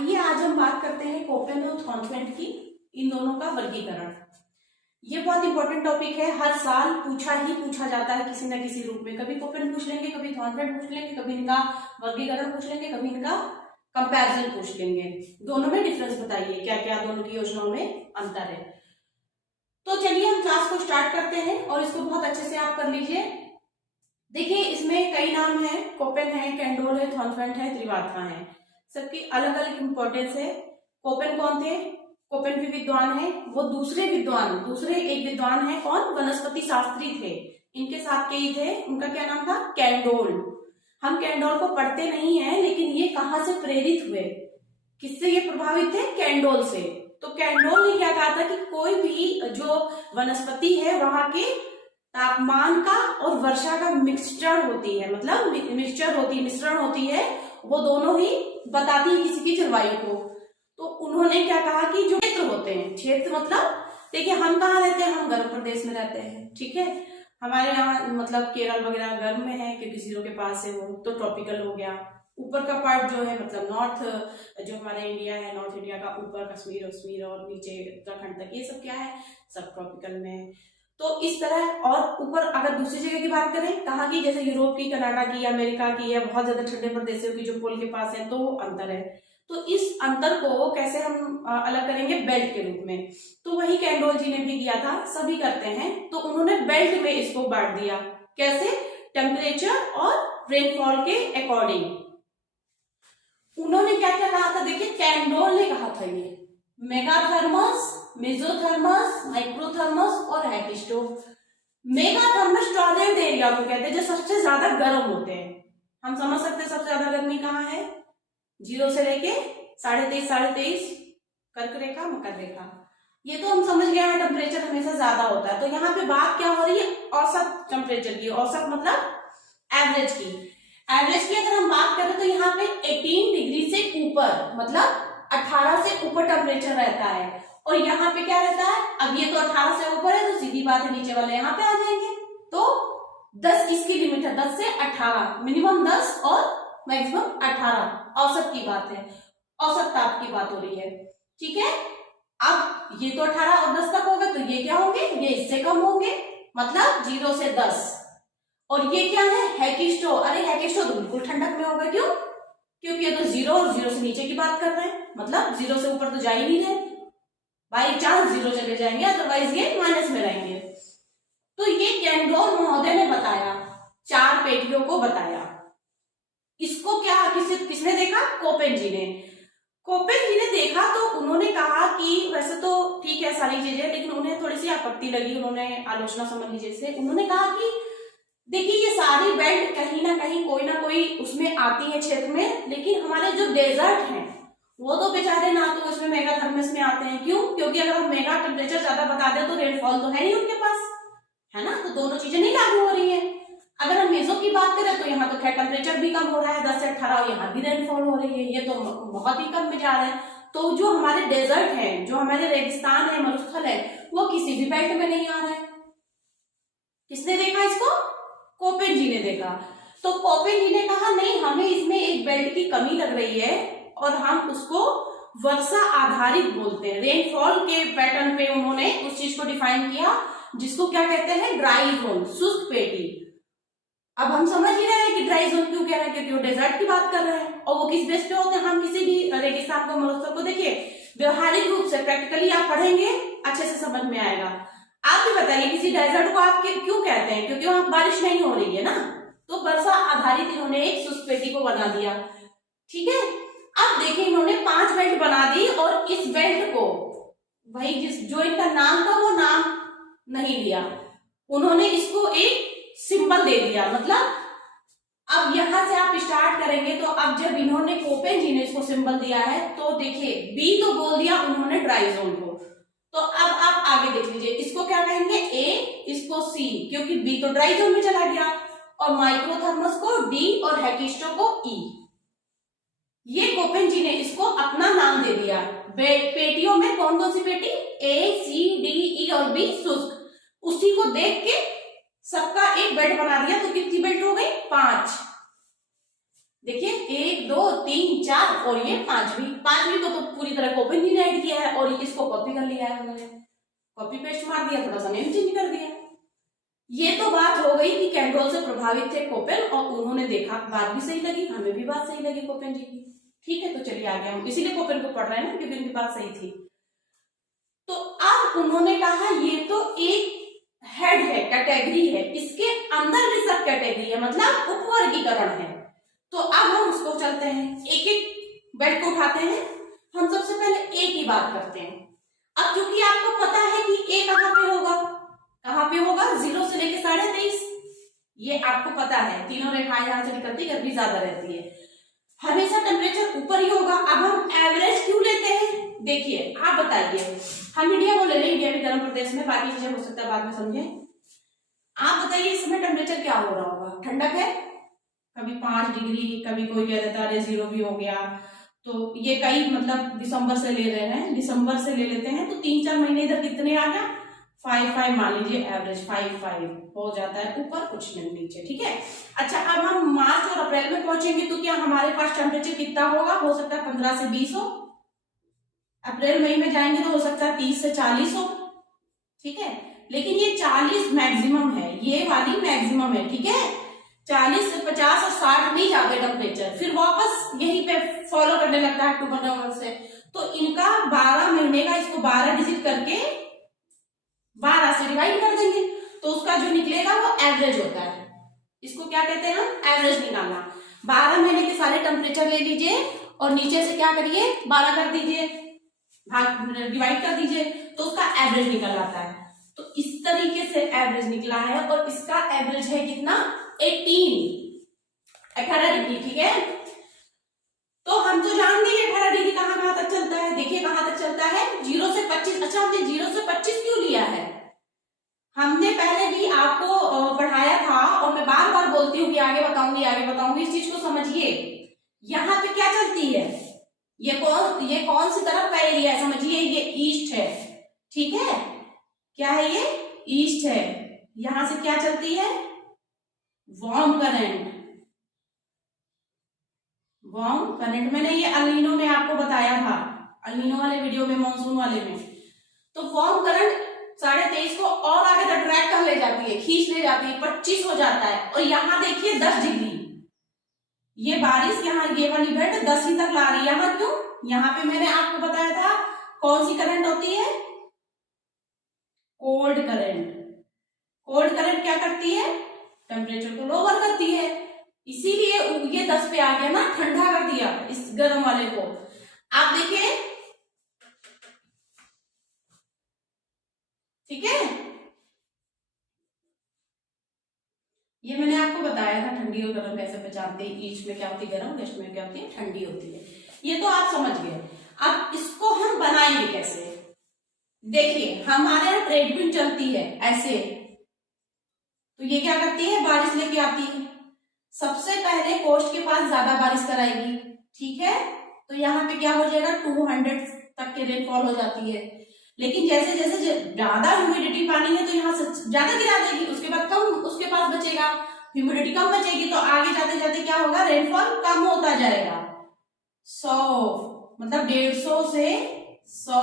आइए आज हम बात करते हैं कोपेन और थॉर्नफेल्ड की, इन दोनों का वर्गीकरण। ये बहुत इंपॉर्टेंट टॉपिक है, हर साल पूछा जाता है किसी न किसी रूप में। कभी कोपेन पूछ लेंगे, कभी थॉर्नफेल्ड पूछ लेंगे, कभी इनका वर्गीकरण पूछ लेंगे, कभी इनका कंपैरिजन पूछ लेंगे। दोनों में डिफरेंस बताइए, क्या क्या दोनों की योजनाओं में अंतर है। तो चलिए हम क्लास को स्टार्ट करते हैं और इसको बहुत अच्छे से आप कर लीजिए। देखिए इसमें कई नाम है, कोपेन है, कैंडोल है, थॉर्नफेल्ड है, त्रिवात्रा है, सबकी अलग अलग इंपॉर्टेंस है। कोपेन कौन थे? कोपेन भी विद्वान है, वो दूसरे एक विद्वान है, कौन? वनस्पति शास्त्री थे। इनके साथ के ही थे, उनका क्या नाम था? कैंडोल। हम कैंडोल को पढ़ते नहीं है, लेकिन ये कहां से प्रेरित हुए, किससे ये प्रभावित थे? कैंडोल से। तो कैंडोल ने क्या कहा था कि कोई भी जो वनस्पति है वहां के तापमान का और वर्षा का मिक्सचर होती है, मतलब मिश्रण होती है, वो दोनों ही बताती है किसी की जलवायु को। तो उन्होंने क्या कहा कि जो क्षेत्र होते हैं, क्षेत्र मतलब देखिए हम कहाँ रहते हैं, हम गर्म प्रदेश में रहते हैं, ठीक है। हमारे यहाँ मतलब केरल वगैरह गर्म में है क्योंकि जीरो के पास है वो, तो ट्रॉपिकल हो गया। ऊपर का पार्ट जो है मतलब नॉर्थ, जो हमारा इंडिया है, नॉर्थ इंडिया का ऊपर कश्मीर और नीचे उत्तराखंड तक, ये सब क्या है? सब ट्रॉपिकल में है। तो इस तरह, और ऊपर अगर दूसरी जगह की बात करें, कहाँ की? जैसे यूरोप की, कनाडा की, अमेरिका की, या बहुत ज्यादा ठंडे प्रदेशों की जो पोल के पास है, तो वो अंतर है। तो इस अंतर को कैसे हम अलग करेंगे? बेल्ट के रूप में। तो वही कैंडोल जी ने भी किया था, सभी करते हैं। तो उन्होंने बेल्ट में इसको बांट दिया। कैसे? टेम्परेचर और रेनफॉल के अकॉर्डिंग। उन्होंने क्या क्या कहा था? देखिए कैंडोल ने कहा था ये मेगाथर्मस, मेसोथर्मस, माइक्रोथर्मस और हेकिस्टो। मेगाथर्मस टॉलरेंट एरिया को कहते हैं, जो सबसे ज्यादा गर्म होते हैं। हम समझ सकते हैं सबसे ज्यादा गर्मी कहाँ है? 0 से लेके 23.5 कर्क रेखा, मकर रेखा, ये तो हम समझ गए हैं। टेम्परेचर हमेशा ज्यादा होता है। तो यहाँ पे बात क्या हो रही है? औसत टेम्परेचर की। औसत मतलब एवरेज की। एवरेज की अगर हम बात करें तो यहाँ पे 18 डिग्री से ऊपर, मतलब 18 से ऊपर टेम्परेचर रहता है। और यहाँ पे क्या रहता है? अब ये तो 18 से ऊपर है, तो सीधी बात है नीचे वाले यहाँ पे आ जाएंगे। तो 10 इसकी लिमिट है, 10 से 18, मिनिमम 10 और मैक्सिमम 18, औसत की बात है, औसत ताप की बात हो रही है, ठीक है। अब ये तो 18 और 10 तक हो गए, तो ये क्या होंगे? ये इससे कम होंगे, मतलब 0 से 10। और ये क्या है? हेकिस्टो। अरे हेकिस्टो तो बिल्कुल ठंडक में होगा, क्यों? क्योंकि ये तो 0 और 0 से नीचे की बात कर रहे हैं, मतलब 0 से ऊपर तो जा ही नहीं रहे, बाई चांस 0 चले जाएंगे, अदरवाइज ये माइनस में रहेंगे। तो ये कैंडोल महोदय ने बताया, 4 पेटियों को बताया। इसको क्या किसने देखा? कोपेन जी ने। कोपेन जी ने देखा तो उन्होंने कहा कि वैसे तो ठीक है सारी चीजें, लेकिन उन्हें थोड़ी सी आपत्ति लगी। उन्होंने आलोचना संबंधी जैसे उन्होंने कहा कि देखिए ये सारी बेल्ट कहीं ना कहीं कोई ना कोई उसमें आती है क्षेत्र में, लेकिन हमारे जो डेजर्ट हैं वो तो बेचारे ना तो उसमें मेगाथर्मस में आते हैं। क्यों? क्योंकि अगर हम मेगा टेम्परेचर ज्यादा बता दें तो रेनफॉल तो है नहीं उनके पास, है ना। तो दोनों चीजें नहीं लागू हो रही है। अगर हम मेजो की बात करें तो यहाँ तो खैर टेम्परेचर भी कम हो रहा है, 10 से 18, यहाँ भी रेनफॉल हो रही है, ये तो बहुत ही कम में जा रहा है। तो जो हमारे डेजर्ट है, जो हमारे रेगिस्तान है, मरुस्थल है, वो किसी भी बेल्ट में नहीं आ रहा है। किसने देखा इसको? कोपेन जी ने देखा। तो कोपेन जी ने कहा नहीं, हमें इसमें एक बेल्ट की कमी लग रही है और हम उसको वर्षा आधारित बोलते हैं। रेनफॉल के पैटर्न पे उन्होंने उस चीज को डिफाइन किया, जिसको क्या कहते हैं? ड्राई जोन, शुष्क पेटी। अब हम समझ ही रहे हैं कि ड्राई जोन क्यों कह रहे हैं, क्योंकि वो डेजर्ट की बात कर रहे हैं। और वो किस बेस पे होते हैं? हम किसी भी रेगिस्तान को, मरुस्थल को देखिए व्यवहारिक रूप से, प्रैक्टिकली आप पढ़ेंगे अच्छे से समझ में आएगा। आप भी बताइए किसी डेजर्ट को आप क्यों कहते हैं? क्योंकि वहां बारिश नहीं हो रही है ना। तो वर्षा आधारित इन्होंने एक शुष्क पेटी को बना दिया, ठीक है। अब देखिए इन्होंने 5 बेल्ट बना दी और इस बेल्ट को भाई जो इनका नाम था वो नाम नहीं लिया, उन्होंने इसको एक सिंबल दे दिया। मतलब अब यहां से आप स्टार्ट करेंगे तो अब जब इन्होंने, कोपेन जी ने इसको सिंबल दिया है, तो देखिए बी तो बोल दिया उन्होंने ड्राई जोन को। तो अब आप आगे देख लीजिए, इसको क्या कहेंगे? ए, इसको सी, क्योंकि बी तो ड्राई जोन में चला गया, और माइक्रोथर्मस को डी और हेकिस्टो को ई। ये कोपेन जी ने इसको अपना नाम दे दिया। पेटियों में कौन कौन सी पेटी? ए, सी, डी, ई और बी शुष्क। उसी को देख के सबका एक बेल्ट बना दिया। तो कितनी बेल्ट हो गई? 5। देखिए 1 2 3 4 और ये पांचवी को तो पूरी तरह कॉपी नहीं राइट किया है और इसको कॉपी कर लिया है उन्होंने, कॉपी पेस्ट मार दिया, थोड़ा सा नेम चेंज कर दिया। ये तो बात हो गई कि कैंड्रोल से प्रभावित थे कोपेन और उन्होंने देखा, बात भी सही लगी, हमें भी बात सही लगी कोपेन जी की। ठीक है, तो चलिए आगे हम इसीलिए कोपेन को पढ़ रहे हैं ना, क्योंकि उनकी बात सही थी। तो अब उन्होंने कहा ये तो एक हेड है, कैटेगरी है, इसके अंदर भी सब कैटेगरी है, मतलब उपवर्गीकरण है। तो अब हम उसको चलते हैं, एक एक बेड को उठाते हैं। हम सबसे पहले ए की बात करते हैं। अब क्योंकि आपको पता है कि ए कहाँ पे होगा, 0 से लेके 23.5, ये आपको पता है, तीनों रेखाएं यहां से निकलती, गर्मी ज्यादा रहती है, हमेशा टेम्परेचर ऊपर ही होगा। अब हम एवरेज क्यों लेते हैं, देखिए आप बताइए, हम इंडिया को ले लें, इंडिया में गर्म प्रदेश में, बाकी चीजें हो सकता है बाद में समझे। आप बताइए इस समय टेम्परेचर क्या हो रहा होगा, ठंडक है, कभी 5 डिग्री, कभी कोई कह देता है 0 भी हो गया। तो ये कई मतलब दिसंबर से ले रहे हैं, दिसंबर से ले लेते हैं, तो 3-4 महीने इधर कितने आ गया, 5 मान लीजिए, एवरेज 5 हो जाता है, ऊपर कुछ नहीं नीचे। ठीक है, अच्छा अब हम मार्च और अप्रैल में पहुंचेंगे तो क्या हमारे पास टेम्परेचर कितना होगा, हो सकता है 15 से 20 हो, अप्रैल मई में जाएंगे तो हो सकता है 30 से 40 हो। ठीक है, लेकिन ये 40 मैक्सिमम है, ये वाली मैक्सिमम है। ठीक है, 40 से 50 और 60 नहीं जाते टेम्परेचर, फिर वापस यहीं पे फॉलो करने लगता है अक्टूबर नवंबर से। तो इनका 12 महीने का, इसको 12 डिजिट करके 12 से डिवाइड कर देंगे, तो उसका जो निकलेगा वो एवरेज होता है। इसको क्या कहते हैं हम, एवरेज निकालना। 12 महीने के सारे टेम्परेचर ले लीजिए और नीचे से क्या करिए, 12 कर दीजिए, भाग डिवाइड कर दीजिए, तो उसका एवरेज निकल आता है। तो इस तरीके से एवरेज निकला है और इसका एवरेज है कितना, 18 डिग्री। ठीक है, तो हम तो जान गए 18 डिग्री कहां तक चलता है। देखिए कहां तक चलता है, 0 से 25। अच्छा हमने 0 से 25 क्यों लिया है, हमने पहले भी आपको पढ़ाया था और मैं बार बार बोलती हूँ कि आगे बताऊंगी, इस चीज को समझिए। यहाँ पे क्या चलती है, ये कौन सी तरफ का एरिया है, समझिए ये ईस्ट है। ठीक है, क्या है ये, ईस्ट है। यहां से क्या चलती है, वार्म करंट। मैंने ये अल्नीनो में आपको बताया था, अल्नीनो वाले वीडियो में, मॉनसून वाले में। तो वार्म करंट 23.5 को और आगे तक ड्रैग कर ले जाती है, खींच ले जाती है, 25 हो जाता है। और यहां देखिए 10 डिग्री, ये बारिश यहाँ ये वाली बेल्ट 10 ही तक ला रही है। यहाँ क्यों, यहाँ पे मैंने आपको बताया था कौन सी करंट होती है, कोल्ड करंट। कोल्ड करंट क्या करती है, टेम्परेचर को लोअर करती है, इसीलिए ये 10 पे आ गया ना, ठंडा कर दिया इस गर्म वाले को। आप देखिए, ठीक है, ये मैंने आपको बताया था ठंडी और गर्म कैसे पहचानते हैं, ईस्ट में क्या होती है गर्म, वेस्ट में क्या होती है ठंडी होती है। ये तो आप समझ गए। अब इसको हम बनाएंगे कैसे, देखिए हमारे यहाँ ट्रेडविंड चलती है ऐसे, तो ये क्या करती है, बारिश लेके आती है। सबसे पहले कोस्ट के पास ज्यादा बारिश कराएगी। ठीक है, तो यहाँ पे क्या हो जाएगा, 200 तक के रेनफॉल हो जाती है। लेकिन जैसे जैसे ज्यादा ह्यूमिडिटी पानी है तो यहाँ से ज्यादा गिरा देगी, उसके बाद कम उसके पास बचेगा, ह्यूमिडिटी कम बचेगी, तो आगे जाते जाते क्या होगा, रेनफॉल कम होता जाएगा। 100 मतलब 150 से 100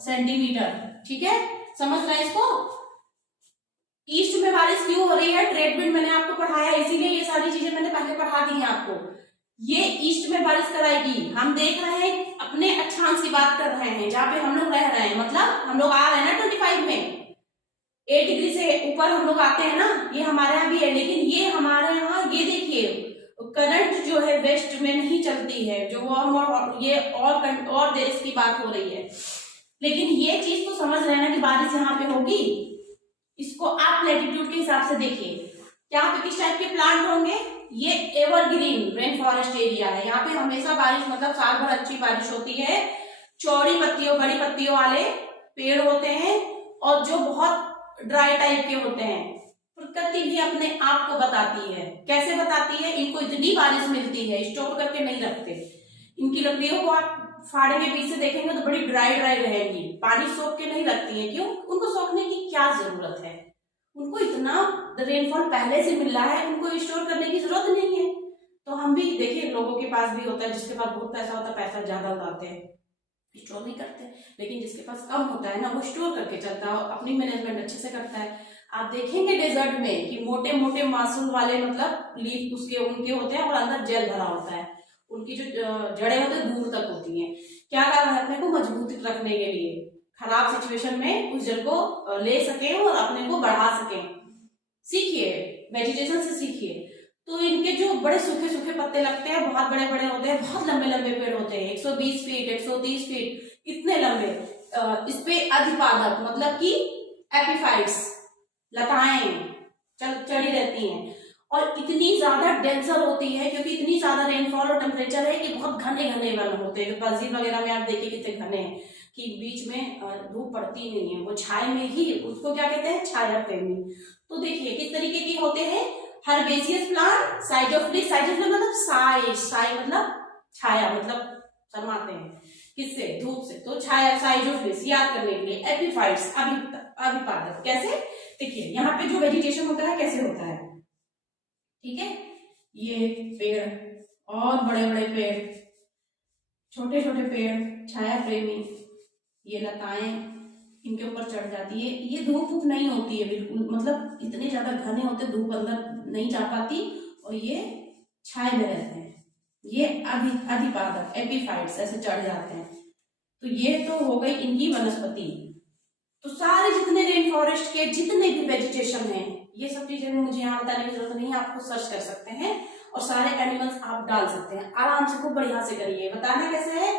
सेंटीमीटर। ठीक है, समझ रहे हैं इसको। ईस्ट में बारिश क्यों हो रही है, ट्रेडविंड मैंने आपको पढ़ाया, इसीलिए ये सारी चीजें मैंने पहले पढ़ा दी हैं आपको। ये ईस्ट में बारिश कराएगी। हम देख रहे हैं, अपने अक्षांश की बात कर रहे हैं, जहां पे हम लोग रह रहे हैं, मतलब हम लोग आ रहे हैं ना 25 में, 8 डिग्री से ऊपर हम लोग आते हैं ना, ये हमारे यहाँ भी है। लेकिन ये हमारे यहाँ, ये देखिए करंट जो है वेस्ट में नहीं चलती है, जो और ये और देश की बात हो रही है। लेकिन ये चीज तो समझ रहे हैं ना कि बारिश यहाँ पे होगी। इसको आप लैटिट्यूड के हिसाब से देखिए, यहाँ पे किस टाइप के प्लांट होंगे, ये एवरग्रीन रेन फॉरेस्ट एरिया है, यहाँ पे हमेशा बारिश, मतलब साल भर अच्छी बारिश होती है। चौड़ी पत्तियों, बड़ी पत्तियों वाले पेड़ होते हैं और जो बहुत ड्राई टाइप के होते हैं। प्रकृति भी अपने आप को बताती है, कैसे बताती है, इनको इतनी बारिश मिलती है, स्टोर करके नहीं रखते। इनकी लकड़ियों को आप फाड़ के पीछे देखेंगे तो बड़ी ड्राई रहेगी, पानी सोख के नहीं रखती है। क्यों, उनको सोखने की क्या जरूरत है, उनको इतना रेनफॉल पहले से मिल रहा है, उनको स्टोर करने की जरूरत नहीं है। तो हम भी देखिए, लोगों के पास भी होता है, जिसके पास बहुत पैसा होता है पैसा ज्यादा उड़ाते हैं, स्टोर नहीं करते, लेकिन जिसके पास कम होता है ना वो स्टोर करके चलता है, अपनी मैनेजमेंट अच्छे से करता है। आप देखेंगे डेजर्ट में कि मोटे मोटे मासूल वाले मतलब लीफ उसके उनके होते हैं और अंदर जेल भरा होता है, उनकी जो जड़ें होती है दूर तक होती हैं। क्या कारण है? अपने को मजबूत रखने के लिए, खराब सिचुएशन में उस जड़ को ले सके और अपने को बढ़ा सके। सीखिए, वेजिटेशन से सीखिए। तो इनके जो बड़े सूखे सूखे पत्ते लगते हैं, बहुत बड़े बड़े होते हैं, बहुत लंबे लंबे पेड़ होते हैं, 120 फीट 130 फीट इतने लंबे। इस पे अधिपादक मतलब कि एपिफाइट्स लताएं चढ़ी रहती हैं और इतनी ज्यादा डेंसर होती है क्योंकि इतनी ज्यादा रेनफॉल और टेम्परेचर है कि बहुत घने घने वन होते हैं। ब्राजील वगैरह में आप देखिए कितने घने हैं कि बीच में धूप पड़ती नहीं है, वो छाए में ही, उसको क्या कहते हैं, छाया प्रेमी। तो देखिए किस तरीके के होते हैं, हर्बेसियस प्लांट, साइजोफिलिस, साइजोफिलिस मतलब साई मतलब छाया, मतलब शर्माते हैं किससे, धूप से, तो छाया साइजोफिलिस याद करने के लिए। एपिफाइट्स अभिपादक, कैसे, देखिए यहाँ पे जो वेजिटेशन होता है कैसे होता है, ठीक है, ये पेड़ और बड़े बड़े पेड़, छोटे छोटे पेड़, छाया प्रेमी, ये लताएं इनके ऊपर चढ़ जाती है। ये धूप धूप नहीं होती है बिल्कुल, मतलब इतने ज्यादा घने होते धूप अंदर नहीं जा पाती और ये छाए में रहते हैं। ये अधिपादक एपिफाइट्स ऐसे चढ़ जाते हैं। तो ये तो हो गई इनकी वनस्पति। तो सारे जितने रेन फॉरेस्ट के जितने भी वेजिटेशन है, ये सब चीजें मुझे यहाँ बताने की जरूरत नहीं है, आपको सर्च कर सकते हैं और सारे एनिमल्स आप डाल सकते हैं आराम से, खूब बढ़िया से करिए। बताना कैसे है,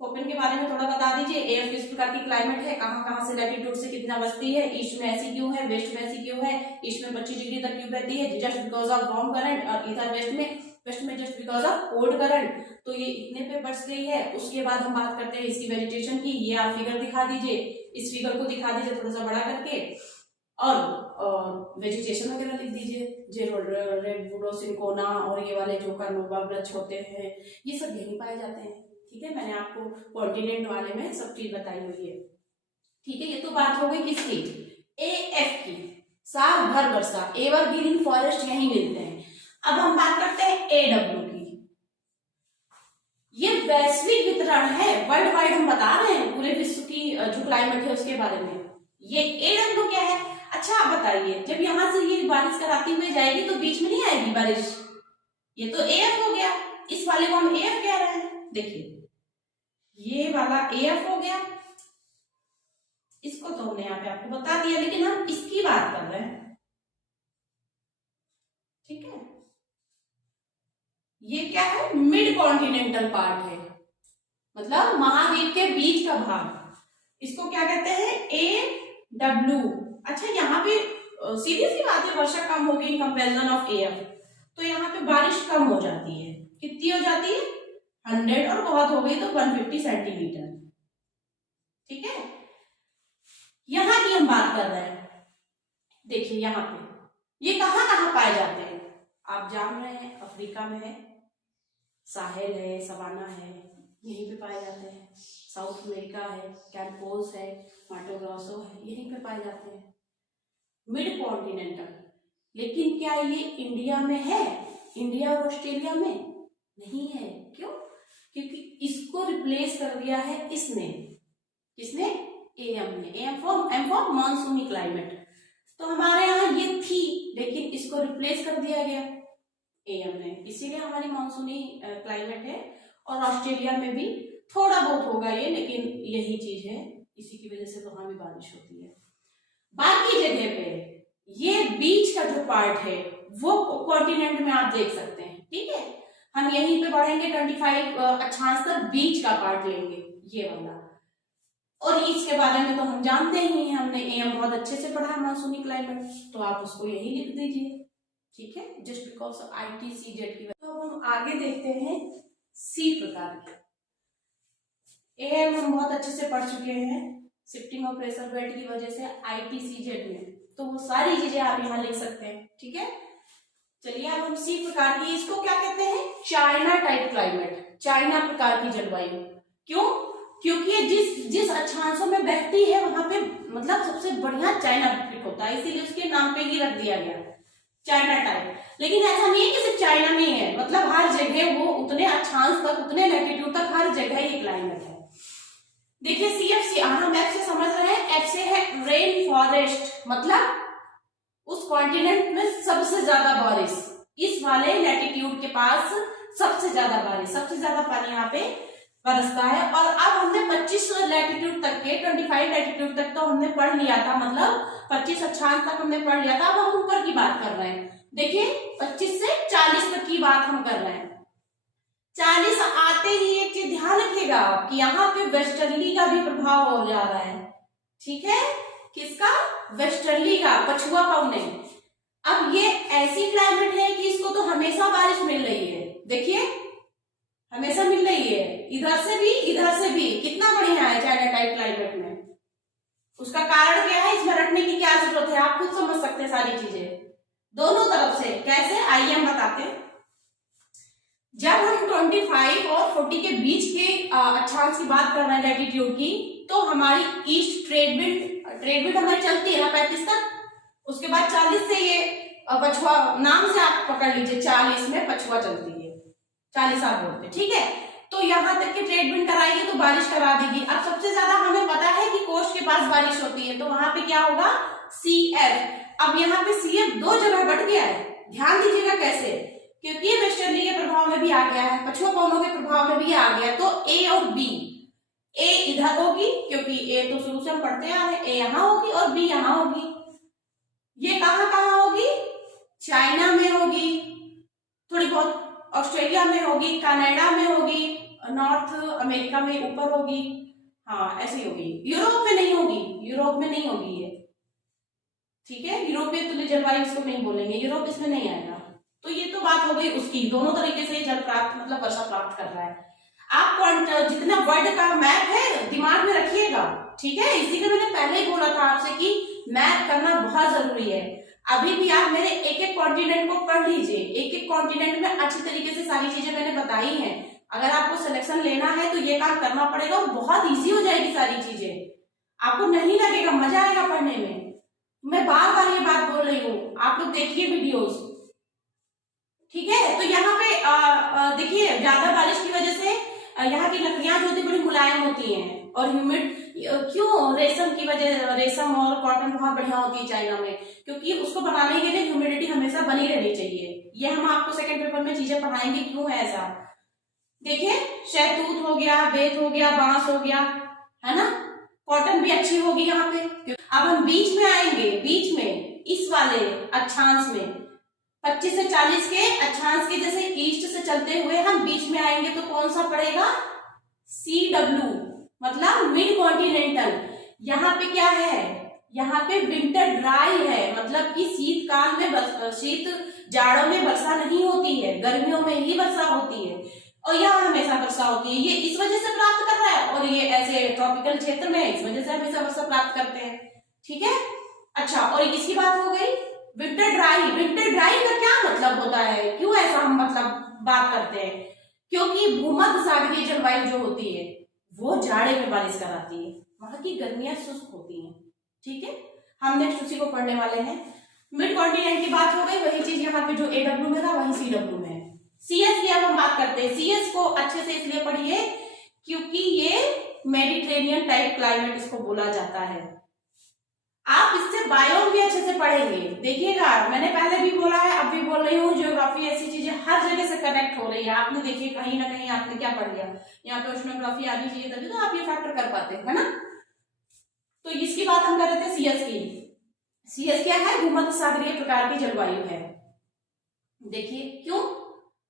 कोपेन के बारे में थोड़ा बता दीजिए। एयर किस प्रकार की क्लाइमेट है, कहाँ कहाँ से लैटिट्यूड से कितना बचती है, ईस्ट में ऐसी क्यों है, वेस्ट में ऐसी क्यों है, ईस्ट में 25 डिग्री तक क्यों बहती है, just because of warm current, और इधर वेस्ट में just because of cold current. तो ये इतने पे बच गई है। उसके बाद हम बात करते हैं इसकी वेजिटेशन की। ये आप फिगर दिखा दीजिए, इस फिगर को दिखा दीजिए थोड़ा सा बड़ा करके, और वेजिटेशन वगैरह लिख दीजिए, रेडवुड, सिंकोना और ये वाले जो कार्नोबा वृक्ष होते हैं ये सब यहीं पाए जाते हैं। ठीक है, मैंने आपको कॉन्टिनेंट वाले में सब चीज बताई हुई है। ठीक है, ये तो बात हो गई किसकी, एएफ की, साल भर वर्षा एवरग्रीन फॉरेस्ट यहीं मिलते हैं। अब हम बात करते हैं एडब्ल्यू की। ये वैश्विक वितरण है, वर्ल्ड वाइड हम बता रहे हैं पूरे विश्व की जो क्लाइमेट है उसके बारे में। ये एडब्ल्यू क्या है, अच्छा आप बताइए, जब यहां से ये बारिश कराती हुई जाएगी तो बीच में नहीं आएगी बारिश, ये तो एएफ हो गया, इस वाले को हम एएफ कह रहे हैं। देखिए ये वाला एएफ हो गया, इसको तो हमने यहाँ पे आपको बता दिया, लेकिन हम इसकी बात कर रहे हैं। ठीक है, ये क्या है, मिड कॉन्टिनेंटल पार्ट है, मतलब महाद्वीप के बीच का भाग, इसको क्या कहते हैं, एडब्ल्यू। अच्छा यहाँ पे सीधी सी बात है, वर्षा कम होगी इन कंपेरिजन ऑफ एएफ, तो यहाँ पे बारिश कम हो जाती है। कितनी हो जाती है, 100, और बहुत हो गई तो 150 सेंटीमीटर। ठीक है, यहां की हम बात कर रहे हैं। देखिए यहाँ पे ये कहाँ कहाँ पाए जाते हैं, आप जान रहे हैं, अफ्रीका में है, साहेल है, सवाना है, यहीं पे पाए जाते हैं। साउथ अमेरिका है, कैम्पोस है, माटो ग्रोसो है, यहीं पे पाए जाते हैं। मिड कॉन्टिनेंटल, लेकिन क्या ये इंडिया में है, इंडिया और ऑस्ट्रेलिया में नहीं है। क्यों, क्योंकि इसको रिप्लेस कर दिया है इसने, किसने, एएम ने, एम फॉर मानसूनी क्लाइमेट। तो हमारे यहाँ ये थी, लेकिन इसको रिप्लेस कर दिया गया एएम ने, इसीलिए हमारी मानसूनी क्लाइमेट है। और ऑस्ट्रेलिया में भी थोड़ा बहुत होगा ये, लेकिन यही चीज है, इसी की वजह से तो वहां भी बारिश होती है। बाकी जगह पे ये बीच का जो पार्ट है वो कॉन्टिनेंट में आप देख सकते हैं। ठीक है, हम यहीं पे बढ़ेंगे 25 अक्षांश तक बीच का पार्ट लेंगे, ये वाला। और इसके बारे में तो हम जानते ही हैं, हमने एएम बहुत अच्छे से पढ़ा है, मानसूनी क्लाइमेट, तो आप उसको यही लिख दीजिए। ठीक है, जस्ट बिकॉज ITCZ की। तो अब हम आगे देखते हैं सी प्रकार के। एएम हम बहुत अच्छे से पढ़ चुके हैं, शिफ्टिंग ऑफ प्रेशर बेल्ट की वजह से ITCZ में, तो वो सारी चीजें आप यहाँ लिख सकते हैं। ठीक है, चलिए अब हम सी प्रकार की, इसको क्या कहते हैं, चाइना टाइप क्लाइमेट, चाइना प्रकार की जलवायु। क्यों, क्योंकि ये जिस अक्षांशों में बहती है वहां पे मतलब सबसे बढ़िया चाइना पिक होता है, इसीलिए उसके नाम पे ही रख दिया गया चाइना टाइप। लेकिन ऐसा नहीं है कि सिर्फ चाइना में है, मतलब हर जगह वो उतने अक्षांश तक, उतने लैटिट्यूड तक हर जगह ये क्लाइमेट है। देखिए CFC हम एफ से समझ रहे हैं, एफ से है रेन फॉरेस्ट, मतलब उस कॉन्टिनेंट में सबसे ज्यादा बारिश, इस वाले लैटिट्यूड के पास सबसे ज्यादा बारिश, सबसे ज्यादा पानी यहाँ पे बरसता है। और अब हमने 25 लैटिट्यूड तक के 25 लैटिट्यूड तक तो हमने पढ़ लिया था, मतलब 25 अक्षांश तक हमने पढ़ लिया था। अब हम ऊपर की बात कर रहे हैं। देखिए 25 से 40 तक की बात हम कर रहे हैं। 40 आते ही एक चीज ध्यान रखिएगा कि यहाँ पे वेस्टर्ली का भी प्रभाव हो जा रहा है, ठीक है। किसका? वेस्टर्ली का, पछुआ पवने। अब ये ऐसी क्लाइमेट है कि इसको तो हमेशा बारिश मिल रही है, देखिए हमेशा मिल रही है, इधर से भी इधर से भी। कितना बढ़िया है चाइना टाइप क्लाइमेट में। उसका कारण क्या है, इसमें रटने की क्या जरूरत है, आप खुद समझ सकते हैं सारी चीजें दोनों तरफ से। कैसे, आइए हम बताते हैं। जब हम 25 और 40 के बीच के अक्षांश की बात कर रहे हैं लैटिट्यूड की, तो हमारी ईस्ट ट्रेड विंड हमारी चलती है ना 35 तक। उसके बाद 40 से ये पछुआ, नाम से आप पकड़ लीजिए, 40 में पछुआ चलती है, 40 आप बोलते, ठीक है। तो यहाँ तक के ट्रेड विंड कराएगी तो बारिश करा देगी। अब सबसे ज्यादा हमें पता है कि कोस्ट के पास बारिश होती है, तो वहां पे क्या होगा, CF। अब यहाँ पे CF दो जगह बढ़ गया है, ध्यान दीजिएगा कैसे, क्योंकि ये वेस्टर्ली के प्रभाव में भी आ गया है, पछुआ पवनों के प्रभाव में भी आ गया। तो A और B, A इधर होगी क्योंकि A तो शुरू से हम पढ़ते आ रहे हैं, A यहाँ होगी और B यहाँ होगी। ये कहाँ कहाँ होगी, चाइना में होगी, थोड़ी बहुत ऑस्ट्रेलिया में होगी, कनाडा में होगी, नॉर्थ अमेरिका में ऊपर होगी, हाँ ऐसी होगी। यूरोप में नहीं होगी, यूरोप में नहीं होगी ये, ठीक है। यूरोपीय तुल्य जलवायु इसको नहीं बोलेंगे, यूरोप इसमें नहीं आएगा। तो ये तो बात हो गई उसकी, दोनों तरीके से जल प्राप्त मतलब वर्षा प्राप्त कर रहा है। आप जितना वर्ल्ड का मैप है दिमाग में रखिएगा, ठीक है। इसीलिए मैंने पहले ही बोला था आपसे कि मैप करना बहुत जरूरी है। अभी भी आप मेरे एक एक कॉन्टिनेंट को पढ़ लीजिए, एक एक कॉन्टिनेंट में अच्छी तरीके से सारी चीजें मैंने बताई हैं। अगर आपको सिलेक्शन लेना है तो ये काम करना पड़ेगा, बहुत ईजी हो जाएगी सारी चीजें, आपको नहीं लगेगा, मजा आएगा पढ़ने में। मैं बार बार ये बात बोल रही हूँ, आप लोग देखिए वीडियोस, ठीक है। तो यहाँ पे देखिए ज्यादा बारिश की वजह से यहाँ की लकड़ियां जो होती बड़ी मुलायम होती हैं और ह्यूमिड, क्यों, रेशम की वजह, रेशम और कॉटन बहुत बढ़िया होती है चाइना में, क्योंकि उसको बनाने के लिए ह्यूमिडिटी हमेशा बनी रहनी चाहिए। ये हम आपको सेकंड पेपर में चीजें पढ़ाएंगे क्यों है ऐसा। देखिए शहतूत हो गया, बेत हो गया, बांस हो गया, है ना, कॉटन भी अच्छी होगी यहाँ पे। अब हम बीच में आएंगे, बीच में इस वाले अक्षांश में 25 से 40 के अक्षांश के जैसे ईस्ट से चलते हुए हम बीच में आएंगे तो कौन सा पड़ेगा, CW, मतलब मिड कॉन्टिनेंटल। यहाँ पे क्या है, यहाँ पे विंटर ड्राई है, मतलब कि शीतकाल में, शीत जाड़ों में वर्षा नहीं होती है, गर्मियों में ही वर्षा होती है, और यहाँ हमेशा वर्षा होती है। ये इस वजह से प्राप्त कर रहा है, और ये ऐसे ट्रॉपिकल क्षेत्र में इस वजह से हमेशा वर्षा प्राप्त करते हैं, ठीक है। अच्छा, और इसकी बात हो गई विंटर ड्राई। विंटर ड्राई का क्या मतलब होता है, क्यों ऐसा हम मतलब बात करते हैं, क्योंकि भूमध्य सागरीय जलवायु जो होती है वो जाड़े में बारिश कराती है, वहां की गर्मियां शुष्क होती हैं, ठीक है। हम नेक्स्ट उसी को पढ़ने वाले हैं। मिड कॉन्टिनेंट की बात हो गई, वही चीज यहाँ पे जो AW में था वही CW में है। CS की अब हम बात करते हैं। CS को अच्छे से इसलिए पढ़िए क्योंकि ये मेडिटेरेनियन टाइप क्लाइमेट इसको बोला जाता है। आप इससे बायोम भी अच्छे से पढ़ेंगे, देखिएगा, मैंने पहले भी बोला है, अब भी बोल रही हूँ, ज्योग्राफी ऐसी चीजें हर जगह से कनेक्ट हो रही है। आपने देखिए कहीं ना कहीं आपने क्या पढ़ लिया, यहाँ पे ओशनोग्राफी आनी चाहिए तभी तो आप ये फैक्टर कर पाते हैं, है ना। तो इसकी बात हम कर रहे थे CS की। CS क्या है, भूमध्य सागरीय प्रकार की जलवायु है। देखिए क्यों,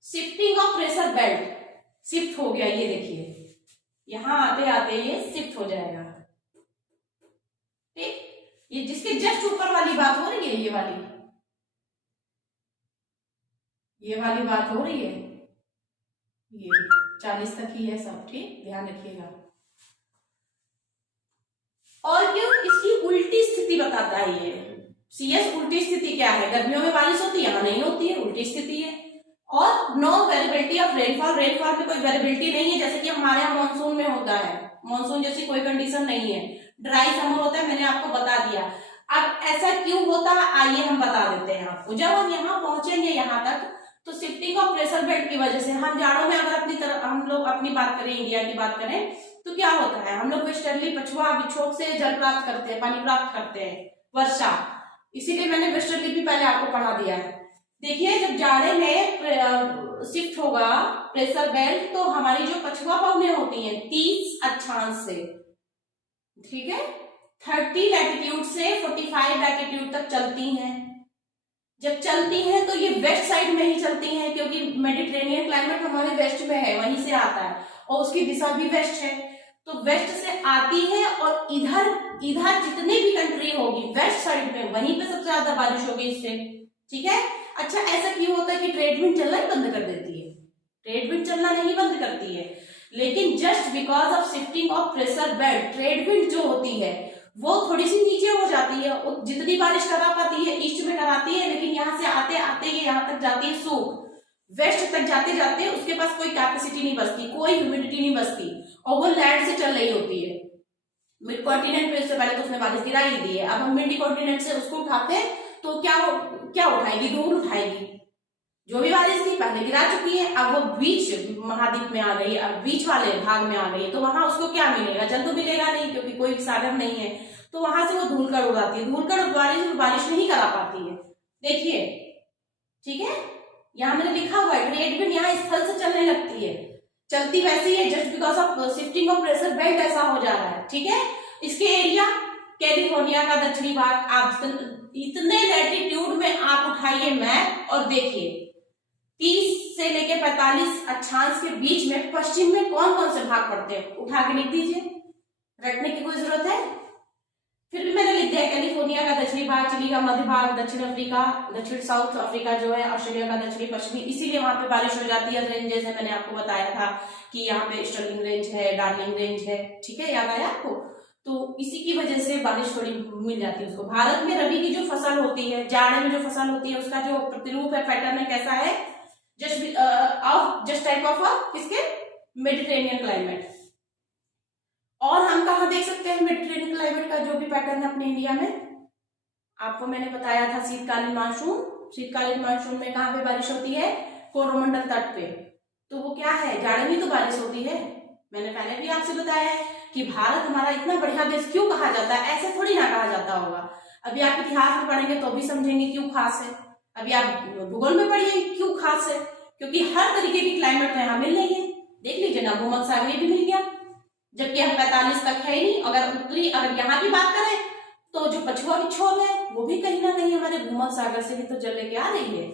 shifting of pressure belt, shift हो गया, ये देखिए यहाँ आते आते ये शिफ्ट हो जाएगा, ठीक। ये जिसके जस्ट ऊपर वाली बात हो रही है, ये वाली बात हो रही है, ये 40 तक ही है सब, ठीक, ध्यान रखिएगा। और क्यों, इसकी उल्टी स्थिति बताता है ये CS। उल्टी स्थिति क्या है, गर्मियों में बारिश होती है, यहाँ नहीं होती है, उल्टी स्थिति है। और no variability of rainfall, rainfall में कोई वेरिएबिलिटी नहीं है, जैसे कि हमारे यहाँ मानसून में होता है, मानसून जैसी कोई कंडीशन नहीं है। ड्राई समर होता है, मैंने आपको बता दिया। अब ऐसा क्यों होता है आइए हम बता देते हैं आपको। जब हम यहाँ पहुंचेंगे यहाँ तक तो शिफ्टिंग ऑफ प्रेशर बेल्ट की वजह से हम जाड़ों में अगर अपनी तरफ हम लोग अपनी बात करें, इंडिया की बात करें तो क्या होता है, हम लोग वेस्टर्ली पछुआ विक्षोभ से जल प्राप्त करते हैं, पानी प्राप्त करते हैं, वर्षा। इसीलिए मैंने वेस्टर्ली भी पहले आपको पढ़ा दिया है। देखिए जब जाड़े में शिफ्ट होगा प्रेशर बेल्ट तो हमारी जो पछुआ पवनें होती हैं 30 अक्षांश से, ठीक है, 30 लैटिट्यूड से 45 लैटिट्यूड तक चलती हैं। जब चलती हैं तो ये वेस्ट साइड में ही चलती हैं क्योंकि मेडिटेरेनियन क्लाइमेट हमारे वेस्ट में है, वहीं से आता है और उसकी दिशा भी वेस्ट है। तो वेस्ट से आती है और इधर इधर जितनी भी कंट्री होगी वेस्ट साइड में वहीं पे सबसे ज्यादा बारिश होगी इससे, ठीक है। अच्छा ऐसा क्यों होता है कि ट्रेड विंड चलना ही बंद कर देती है? ट्रेड विंड चलना नहीं बंद करती है, लेकिन just because of shifting of pressure belt trade wind जो होती है वो थोड़ी सी नीचे हो जाती है। जितनी बारिश करा पाती है ईस्ट में कराती है, लेकिन यहाँ से आते आते ये यहाँ तक जाती है सूख, वेस्ट तक जाते जाते उसके पास कोई कैपेसिटी नहीं बचती, कोई ह्यूमिडिटी नहीं बचती और वो लैंड से चल रही होती है। मिड कॉन्टिनेंट पे उससे पहले तो उसने बारिश गिरा ही दी है, अब हम मिड कॉन्टिनेंट से उसको उठाते तो क्या उठाएगी? धूल उठाएगी। जो भी बारिश थी पहले गिरा चुकी है, अब वो बीच महाद्वीप में आ गई, अब बीच वाले भाग में आ गई, तो वहां उसको क्या मिलेगा? जल तो मिलेगा नहीं क्योंकि कोई सागर नहीं है, तो वहां से वो धूलकण उड़ाती है, धूलकण बारिश नहीं करा पाती है। देखिए ठीक है, यहाँ मैंने लिखा हुआ है ट्रेड विंड यहाँ स्थल से चलने लगती है, चलती वैसी है just because of shifting of pressure belt ऐसा हो जा रहा है, ठीक है। इसके एरिया कैलिफोर्निया का दक्षिणी भाग, आप इतने लैटिट्यूड में आप उठाइए मैप और देखिए 30 से लेके 45 अक्षांश के बीच में पश्चिम में कौन कौन से भाग पड़ते हैं, उठा के लिख दीजिए, रटने की कोई जरूरत है। फिर भी मैंने लिख दिया कैलिफोर्निया का दक्षिणी भाग, चिली का मध्य भाग, दक्षिण अफ्रीका, दक्षिण साउथ अफ्रीका जो है, ऑस्ट्रेलिया का दक्षिणी पश्चिमी, इसीलिए वहां पे बारिश हो जाती है। रेंज जैसे मैंने आपको बताया था कि यहाँ पे स्टर्लिंग रेंज है, डार्लिंग रेंज है, ठीक है, याद आया आपको? तो इसी की वजह से बारिश थोड़ी मिल जाती है उसको। भारत में रबी की जो फसल होती है, जाड़े में जो फसल होती है, उसका जो प्रतिरूप है, पैटर्न है, कैसा है? जस्ट टाइप ऑफ किसके? Mediterranean climate. और हम कहा देख सकते हैं मेडिटेरेनियन क्लाइमेट का जो भी पैटर्न है अपने इंडिया में? आपको मैंने बताया था शीतकालीन मानसून। शीतकालीन मानसून में कहां पे बारिश होती है? कोरोमंडल तट पे। तो वो क्या है? जाड़े में तो बारिश होती है। मैंने पहले भी आपसे बताया है कि भारत हमारा इतना बढ़िया देश क्यों कहा जाता है, ऐसे थोड़ी ना कहा जाता होगा। अभी आप इतिहास में पढ़ेंगे तो भी समझेंगे क्यों खास है। अभी आप भूगोल में पढ़िए क्यों खास है, क्योंकि हर तरीके की क्लाइमेट यहाँ मिल रही है। देख लीजिए ना, भूमध्यसागरीय भी मिल गया, जबकि हम 45 तक है ही नहीं। अगर यहाँ की बात करें तो जो पछुआ विक्षोभ है वो भी कहीं ना कहीं हमारे भूमध्यसागर से भी तो जल लेके आ रही है,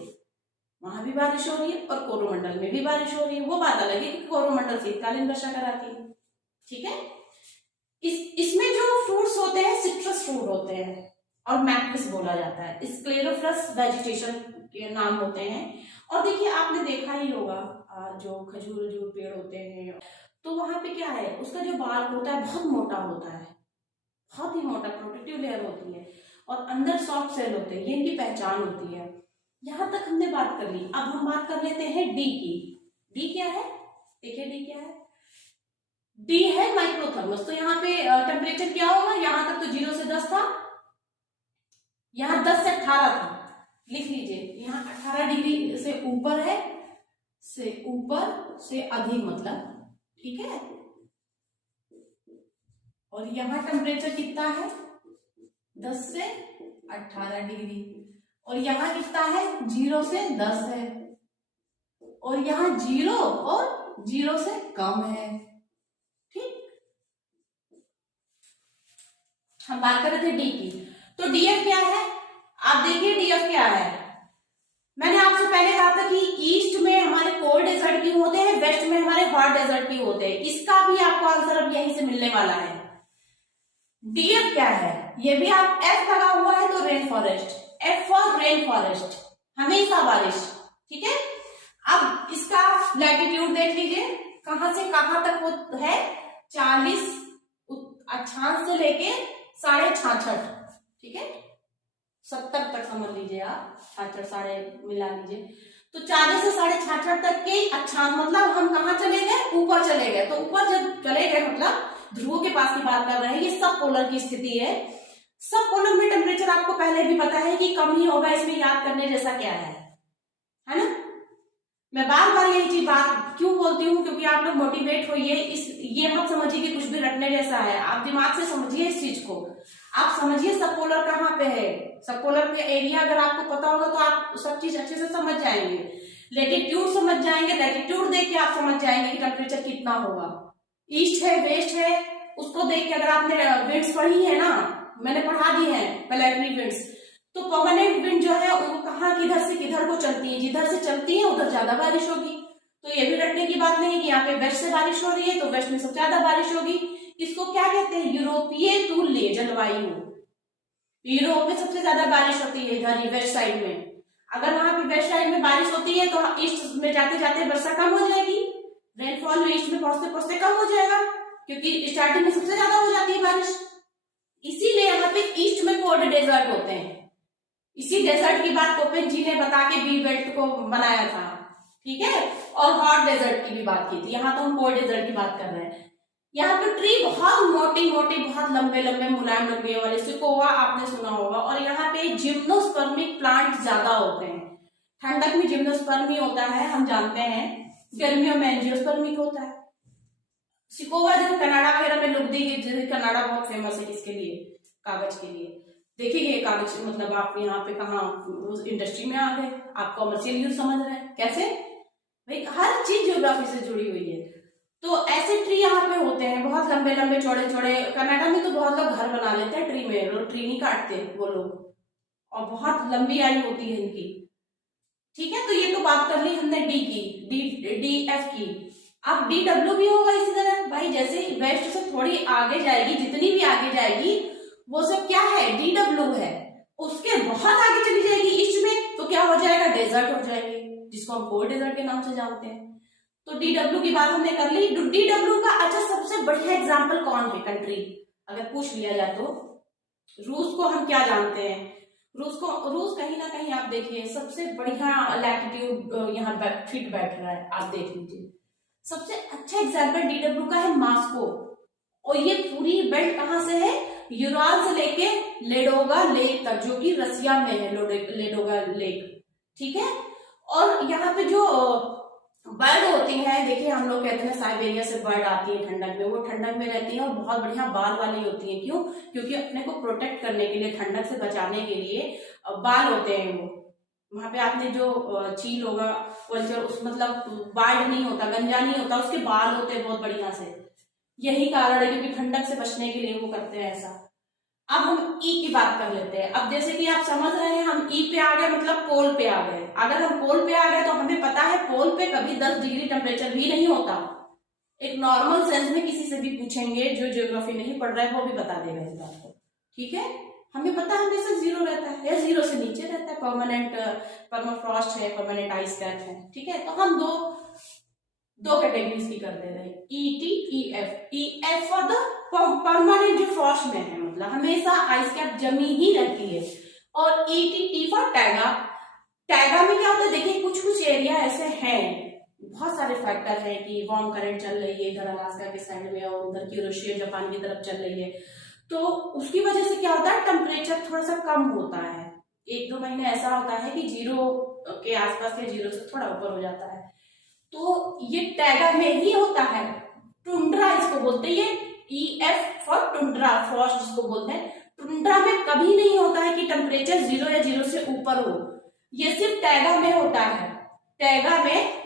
वहां भी बारिश हो रही है और कोरोमंडल में भी बारिश हो रही है। वो बात अलग है कि कोरोमंडल शीतकालीन वर्षा कराती है, ठीक है। इसमें जो फ्रूट्स होते हैं सिट्रस फ्रूट होते हैं और मैक्टिस बोला जाता है, स्क्लेरोफरस वेजिटेशन के नाम होते हैं। और देखिए आपने देखा ही होगा जो खजूर पेड़ होते हैं तो वहां पे क्या है, उसका जो बाल होता है बहुत मोटा होता है, बहुत ही मोटा प्रोटेक्टिव लेयर होती है और अंदर सॉफ्ट सेल होते हैं, ये इनकी पहचान होती है। यहां तक हमने बात कर ली, अब हम बात कर लेते हैं डी की। डी क्या है? देखिए डी क्या है? डी है माइक्रोथर्मस। तो यहाँ पे टेम्परेचर क्या होगा? यहाँ तक तो 0 से 10 था, यहाँ 10 से 18 था, लिख लीजिए। यहाँ 18 डिग्री से ऊपर है, से ऊपर से अधिक मतलब, ठीक है। और यहाँ टेम्परेचर कितना है? 10 से 18 डिग्री। और यहाँ कितना है? 0 से 10 है। और यहाँ 0 और 0 से कम है, ठीक। हम बात कर रहे थे डी की, तो डीएफ क्या है? आप देखिए डीएफ क्या है। मैंने आपसे पहले कहा था कि ईस्ट में हमारे कोल्ड डेजर्ट क्यों होते हैं, वेस्ट में हमारे हॉट डेजर्ट क्यों होते हैं। इसका भी आपको आंसर अब यहीं से मिलने वाला है। डीएफ क्या है? ये भी आप एफ लगा हुआ है तो rain forest, F for rain forest, हमेशा बारिश, ठीक है। अब इसका लैटिट्यूड देख लीजिए, कहां से कहां तक वो है? 40 अक्षांश से लेके 66.5, ठीक है, 70 तक समझ लीजिए आप, 66 साढ़े मिला लीजिए, तो 40 से 66.5 तक के अक्षांश, मतलब हम कहाँ चले गए? ऊपर चले गए। तो ऊपर जब चले गए मतलब ध्रुवों के पास की बात कर रहे हैं, ये सब पोलर की स्थिति है। सब पोलर में टेम्परेचर आपको पहले भी पता है कि कम ही होगा, इसमें याद करने जैसा क्या है ना। मैं बार बार यही चीज बात क्यों बोलती हूँ, क्योंकि आप लोग मोटिवेट होइए। ये मत समझिए कि कुछ भी रटने जैसा है, आप दिमाग से समझिए इस चीज को। आप समझिए सब पोलर कहाँ पे है, सब पोलर के एरिया अगर आपको पता होगा तो आप सब चीज अच्छे से समझ जाएंगे। लेटिट्यूड समझ जाएंगे, लैटिट्यूड देख के आप समझ जाएंगे कि टेम्परेचर कितना होगा। ईस्ट है, वेस्ट है, उसको देख के, अगर आपने विंड्स पढ़ी है ना, मैंने पढ़ा दी है प्लैनेटरी विंड्स, तो परमानेंट विंड जो है वो कहाँ किधर से किधर को चलती है, जिधर से चलती है उधर ज्यादा बारिश होगी। तो ये भी रटने की बात नहीं कि यहाँ पे वेस्ट से बारिश हो रही है तो वेस्ट में सबसे ज्यादा बारिश होगी। इसको क्या कहते हैं, यूरोपीय तुल्य जलवायु। यूरोप में सबसे ज्यादा बारिश होती है इधर ही वेस्ट साइड में। अगर वहां पे वेस्ट साइड में बारिश होती है तो ईस्ट में जाते जाते वर्षा कम हो जाएगी, रेनफॉल ईस्ट में पहुंचते पहुंचते कम हो जाएगा, क्योंकि स्टार्टिंग में सबसे ज्यादा हो जाती है बारिश। इसीलिए यहाँ पे ईस्ट में कोल्ड डेजर्ट होते हैं। इसी डेजर्ट की बात कोपेन जी ने बता के बी बेल्ट को बनाया था, ठीक है। और हॉट डेजर्ट की भी बात की थी, यहाँ तो हम कोल्ड डेजर्ट की बात कर रहे हैं। यहाँ पे ट्री बहुत मोटी मोटी, बहुत लंबे लंबे मुलायम लकड़ियों वाले, सिकोआ आपने सुना होगा। और यहाँ पे जिम्नोस्पर्मिक प्लांट ज्यादा होते हैं। ठंडक में जिम्नोस्पर्मी होता है, हम जानते हैं, गर्मियों में एंजियोस्पर्मिक होता है। सिकोआ जो कनाडा वगैरह में लुगदी, जैसे कनाडा बहुत फेमस है किसके लिए, कागज के लिए। देखिए कागज मतलब आप यहाँ पे कहाँ इंडस्ट्री में आ गए, आप कॉमर्शियल यूज समझ रहे हैं, कैसे भाई हर चीज ज्योग्राफी से जुड़ी हुई है। तो ऐसे ट्री यहाँ पे होते हैं बहुत लंबे लंबे चौड़े चौड़े। कनाडा में तो बहुत लोग घर बना लेते हैं ट्री में, लोग ट्री नहीं काटते वो लोग, और बहुत लंबी आयु होती है इनकी, ठीक है। तो ये तो बात कर ली हमने डी की, डी एफ की। अब डी डब्ल्यू भी होगा इसी तरह भाई, जैसे वेस्ट से थोड़ी आगे जाएगी, जितनी भी आगे जाएगी वो सब क्या है, डी डब्ल्यू है। उसके बहुत आगे चली जाएगी ईस्ट में तो क्या हो जाएगा, डेजर्ट हो जाएगी, जिसको हम कोल्ड डेजर्ट के नाम से जानते हैं। तो डी डब्ल्यू की बात हमने कर ली। डी डब्ल्यू का अच्छा सबसे बढ़िया एग्जाम्पल कौन है कंट्री, अगर पूछ लिया जाए तो रूस को हम क्या जानते हैं। रूस कहीं ना कहीं आप देखिए सबसे बढ़िया लैटिट्यूड यहाँ फिट बैठ रहा है, आप देख लीजिए। सबसे अच्छा एग्जाम्पल डी डब्ल्यू का है मास्को, और ये पूरी बेल्ट कहां से है, यूराल से लेके लेडोगा लेक तक, जो कि रसिया में है, लेडोगा लेक, ठीक है। और यहाँ पे जो बर्ड होती हैं, देखिए हम लोग कहते हैं साइबेरिया से बर्ड आती है ठंडक में, वो ठंडक में रहती है और बहुत बढ़िया बाल वाली होती है। क्यों, क्योंकि अपने को प्रोटेक्ट करने के लिए, ठंडक से बचाने के लिए बाल होते हैं वो। वहां पे आपने जो चील होगा वल्चर, उस मतलब बार्ड नहीं होता, गंजा नहीं होता, उसके बाल होते हैं बहुत बढ़िया से। यही कारण है क्योंकि ठंडक से बचने के लिए वो करते हैं ऐसा। अब हम ई की बात कर लेते हैं। अब जैसे कि आप समझ रहे हैं हम ई पे आ गए, मतलब पोल पे आ गए। अगर हम पोल पे आ गए तो हमें पता है पोल पे कभी 10 डिग्री टेम्परेचर भी नहीं होता। एक नॉर्मल सेंस में किसी से भी पूछेंगे जो ज्योग्राफी नहीं पढ़ रहा है वो भी बता देगा इस बात को, ठीक है। हमें पता है हमेशा 0 रहता है या 0 से नीचे रहता है, परमानेंट परमाफ्रॉस्ट है, परमानेंट आइस कैप है, ठीक है। तो हम दो कैटेगरीज की कर दे रहे हैं, E T E F. E F for the permanent, जो फ्रॉस्ट में है, मतलब हमेशा आइस कैप जमी ही रहती है। और E T, T for taiga. Taiga में क्या होता है, देखिए कुछ एरिया ऐसे हैं, बहुत सारे फैक्टर हैं कि वार्म करंट चल रही है इधर अलास्का के साइड में और उधर की रशिया जापान की तरफ चल रही है, तो उसकी वजह से क्या होता है, टेम्परेचर थोड़ा सा कम होता है। 1-2 महीने ऐसा होता है कि 0 के आसपास या 0 से थोड़ा ऊपर हो जाता है। तो ये टैगा में ही होता है। टुंड्रा इसको बोलते हैं, ये E F for tundra, Frost जिसको बोलते हैं। टुंड्रा में कभी नहीं होता है कि टेम्परेचर 0 या 0 से ऊपर हो, ये सिर्फ टैगा में होता है। टैगा में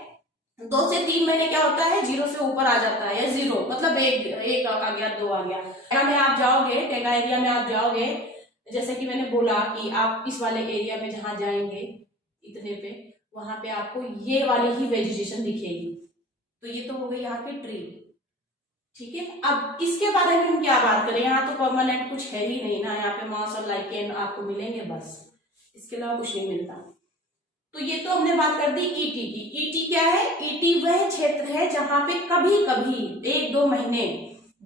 2 से 3 महीने क्या होता है, 0 से ऊपर आ जाता है, या 0 मतलब एक आ गया, 2 आ गया। टैगा में आप जाओगे, टैगा एरिया में आप जाओगे, जैसे कि मैंने बोला कि आप इस वाले एरिया में जहां जाएंगे इतने पे, वहां पे आपको ये वाली ही वेजिटेशन दिखेगी। तो ये तो हो गई यहाँ की ट्री, ठीक है। अब इसके बारे में हम क्या बात करें, यहाँ तो परमानेंट कुछ है ही नहीं ना, यहाँ पे मॉस और लाइकेन आपको मिलेंगे बस, इसके अलावा कुछ नहीं मिलता। तो ये तो हमने बात कर दी ईटी की। ईटी क्या है, ईटी वह क्षेत्र है जहां पे कभी कभी 1-2 महीने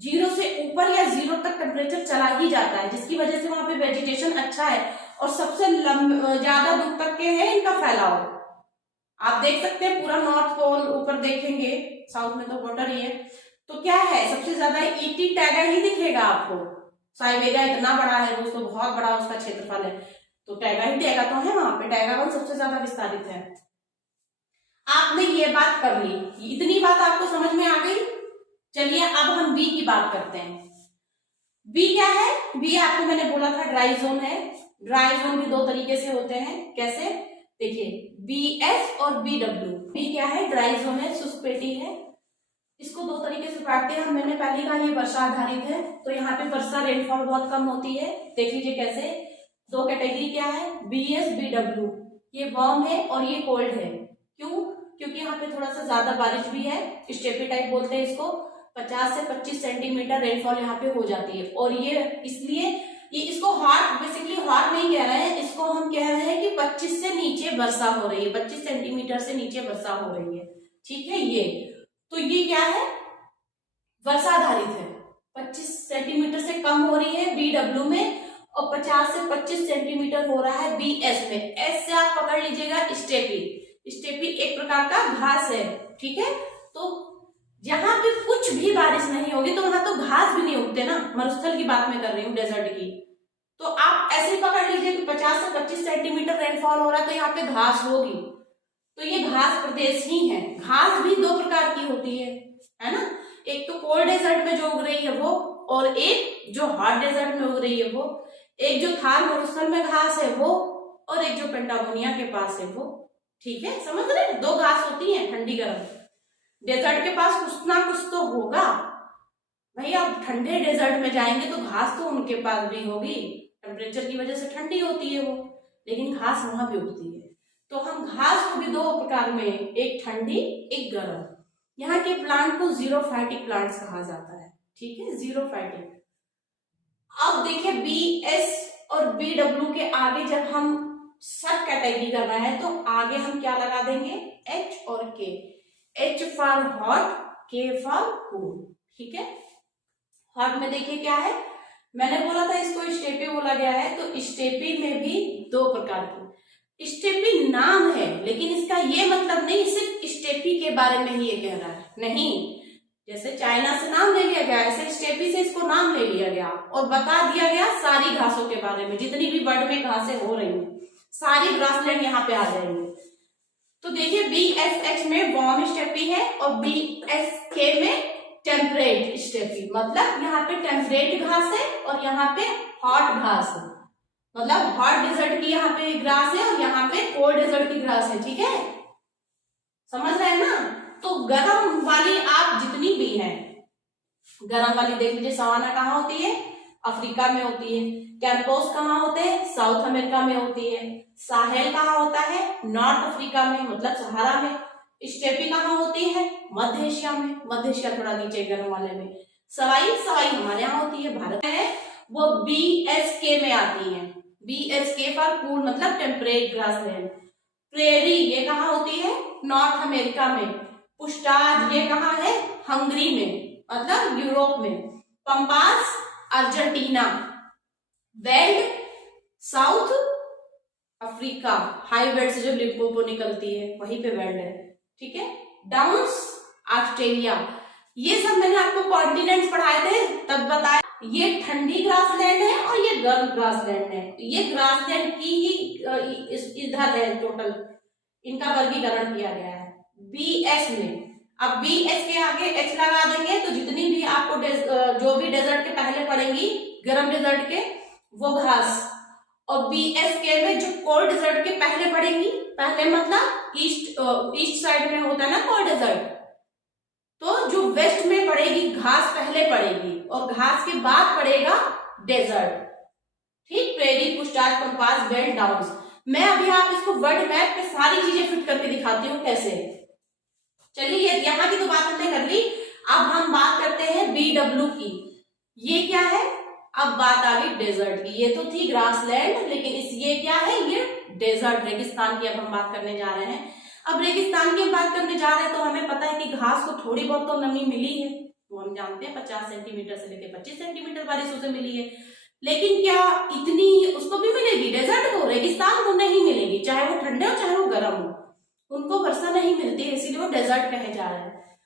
0 से ऊपर या 0 तक टेम्परेचर चला ही जाता है, जिसकी वजह से वहां पे वेजिटेशन अच्छा है और सबसे ज्यादा दूर तक के है इनका फैलाव। आप देख सकते हैं पूरा नॉर्थ पोल ऊपर देखेंगे, साउथ में तो वाटर ही है, तो क्या है सबसे ज्यादा ईटी टैगा ही दिखेगा आपको, साइबेरिया इतना बड़ा है दोस्तों, बहुत बड़ा उसका क्षेत्रफल है, तो टैगा ही टैगा तो है वहां पे, टैगा वन सबसे ज्यादा विस्तारित है। आपने ये बात कर ली, इतनी बात आपको समझ में आ गई। चलिए अब हम बी की बात करते हैं। बी क्या है? बी आपको मैंने बोला था ड्राई जोन है। ड्राई जोन भी दो तरीके से होते हैं, कैसे? देखिए BS और BW। बी क्या है? ड्राई जोन है, शुष्क पेटी है। इसको दो तरीके से बांटते हैं। मैंने पहले कहा ये वर्षा आधारित है, तो यहाँ पे वर्षा रेनफॉल बहुत कम होती है। देख लीजिए कैसे, दो कैटेगरी क्या है, BS BW। ये वार्म है और ये कोल्ड है। क्यों? क्योंकि यहाँ पे थोड़ा सा ज्यादा बारिश भी है, स्टेपी टाइप बोलते हैं इसको। 50 से 25 सेंटीमीटर रेनफॉल यहाँ पे हो जाती है, और ये इसलिए ये इसको हॉट, बेसिकली हॉट नहीं कह रहे हैं, इसको हम कह रहे हैं कि 25 से नीचे वर्षा हो रही है, 25 सेंटीमीटर से नीचे वर्षा हो रही है। ठीक है, ये तो ये क्या है? वर्षा आधारित है। 25 सेंटीमीटर से कम हो रही है BW में, और 50 से 25 सेंटीमीटर हो रहा है BS में। एस से आप पकड़ लीजिएगा स्टेपी। स्टेपी एक प्रकार का घास है, ठीक है। तो जहां पे कुछ भी बारिश नहीं होगी तो वहां तो घास भी नहीं उगते ना, मरुस्थल की बात मैं कर रही हूँ, डेजर्ट की। तो आप ऐसे ही पकड़ लीजिए कि 50 से 25 सेंटीमीटर रेनफॉल हो रहा है तो यहाँ पे घास होगी, तो ये घास प्रदेश ही है। घास भी दो प्रकार की होती है ना, एक तो कोल्ड डेजर्ट में जो उग रही है वो, और एक जो हॉट डेजर्ट में उग रही है वो। एक जो थार मरुस्थल में घास है वो, और एक जो पेंटागोनिया के पास है वो। ठीक है, समझ रहे? दो घास होती है, ठंडी गर्म। डेजर्ट के पास कुछ ना कुछ तो होगा भाई। आप ठंडे डेजर्ट में जाएंगे तो घास तो उनके पास भी होगी, टेम्परेचर की वजह से ठंडी होती है वो, लेकिन घास वहां भी उगती है। तो हम घास को भी दो प्रकार में, एक ठंडी एक गर्म। यहाँ के प्लांट को जीरोफाइटिक प्लांट्स कहा जाता है। ठीक है, जीरोफाइटिक। अब देखिए BS और BW के आगे जब हम सब कैटेगरी करना है तो आगे हम क्या लगा देंगे? H और K। H for hot, K for cool. ठीक है, हॉट में देखिए क्या है, मैंने बोला था इसको स्टेपी बोला गया है, तो स्टेपी में भी दो प्रकार की। स्टेपी नाम है, लेकिन इसका ये मतलब नहीं सिर्फ स्टेपी के बारे में ही ये कह रहा है, नहीं। जैसे चाइना से नाम ले लिया गया, ऐसे स्टेपी से इसको नाम ले लिया गया और बता दिया गया सारी घासों के बारे में, जितनी भी वर्ल्ड में घासें हो रही हैं सारी ग्रासलैंड यहाँ पे आ जाएंगे। तो देखिए BSH में वार्म स्टेपी है और BSK में टेम्परेट स्टेपी, मतलब यहाँ पे टेम्परेट घास है और यहाँ पे हॉट घास है। मतलब हॉट डेजर्ट की यहाँ पे ग्रास है और यहाँ पे कोल्ड डेजर्ट की ग्रास है। ठीक है, समझ रहे हैं ना? तो गर्म वाली आप जितनी भी हैं, गर्म वाली देख लीजिए, सवाना कहाँ होती है? अफ्रीका में होती है। कैंपोस कहाँ होते हैं? साउथ अमेरिका में होती है। साहेल कहाँ होता है? नॉर्थ अफ्रीका में, मतलब सहारा में। स्टेपी कहाँ होती है? मध्य एशिया में। मध्य एशिया थोड़ा नीचे गर्म वाले में। सवाई हमारे यहाँ होती है, भारत में है, वो BSK में आती है। BSK फॉर कूल, मतलब टेम्परेट ग्रासलैंड। प्रेरी ये कहाँ होती है? नॉर्थ अमेरिका में। पुष्टाज ये कहाँ है? हंगरी में, मतलब यूरोप में। Pampas Argentina. Weld south Africa, high weld से जो लिम्पोपो निकलती है वहीं पे वेल्ड है। ठीक है, डाउन्स ऑस्ट्रेलिया। ये सब मैंने आपको कॉन्टिनेंट्स पढ़ाए थे तब बताया, ये ठंडी ग्रासलैंड है और ये गर्म ग्रासलैंड है। ये ग्रासलैंड की ही इधर है टोटल, इनका वर्गीकरण किया गया है BS में। अब BS के आगे H लगा देंगे तो जितनी भी आपको जो भी डेजर्ट के पहले पड़ेंगी, गर्म डेजर्ट के, वो घास। और BSK में जो कोल्ड डेजर्ट के पहले पड़ेंगी, पहले मतलब ईस्ट साइड में होता है ना कोल्ड डेजर्ट, तो जो वेस्ट में पड़ेगी घास पहले पड़ेगी और घास के बाद पड़ेगा डेजर्ट। ठीक, प्रेरी, पुष्टाज, पंपास, वेल्ड, डाउन्स। मैं अभी आप इसको वर्ल्ड मैप पे सारी चीजें फिट करके दिखाती हूँ कैसे। चलिए यहाँ की तो बात हमने कर ली, अब हम बात करते हैं BW की। ये क्या है? अब बात आ गई डेजर्ट की। ये तो थी ग्रासलैंड, लेकिन ये क्या है? ये डेजर्ट, रेगिस्तान की अब हम बात करने जा रहे हैं। अब रेगिस्तान की बात करने जा रहे हैं तो हमें पता है कि घास को थोड़ी बहुत तो नमी मिली है, वो हम जानते हैं 50 सेंटीमीटर से लेकर 25 सेंटीमीटर बारिश उसे मिली है। लेकिन क्या इतनी उसको भी मिलेगी? डेजर्ट को, रेगिस्तान को नहीं मिलेगी, चाहे वो ठंडे हो चाहे वो गर्म हो, उनको वर्षा नहीं मिलती है, इसीलिए वो डेजर्ट कहे जा रहे हैं।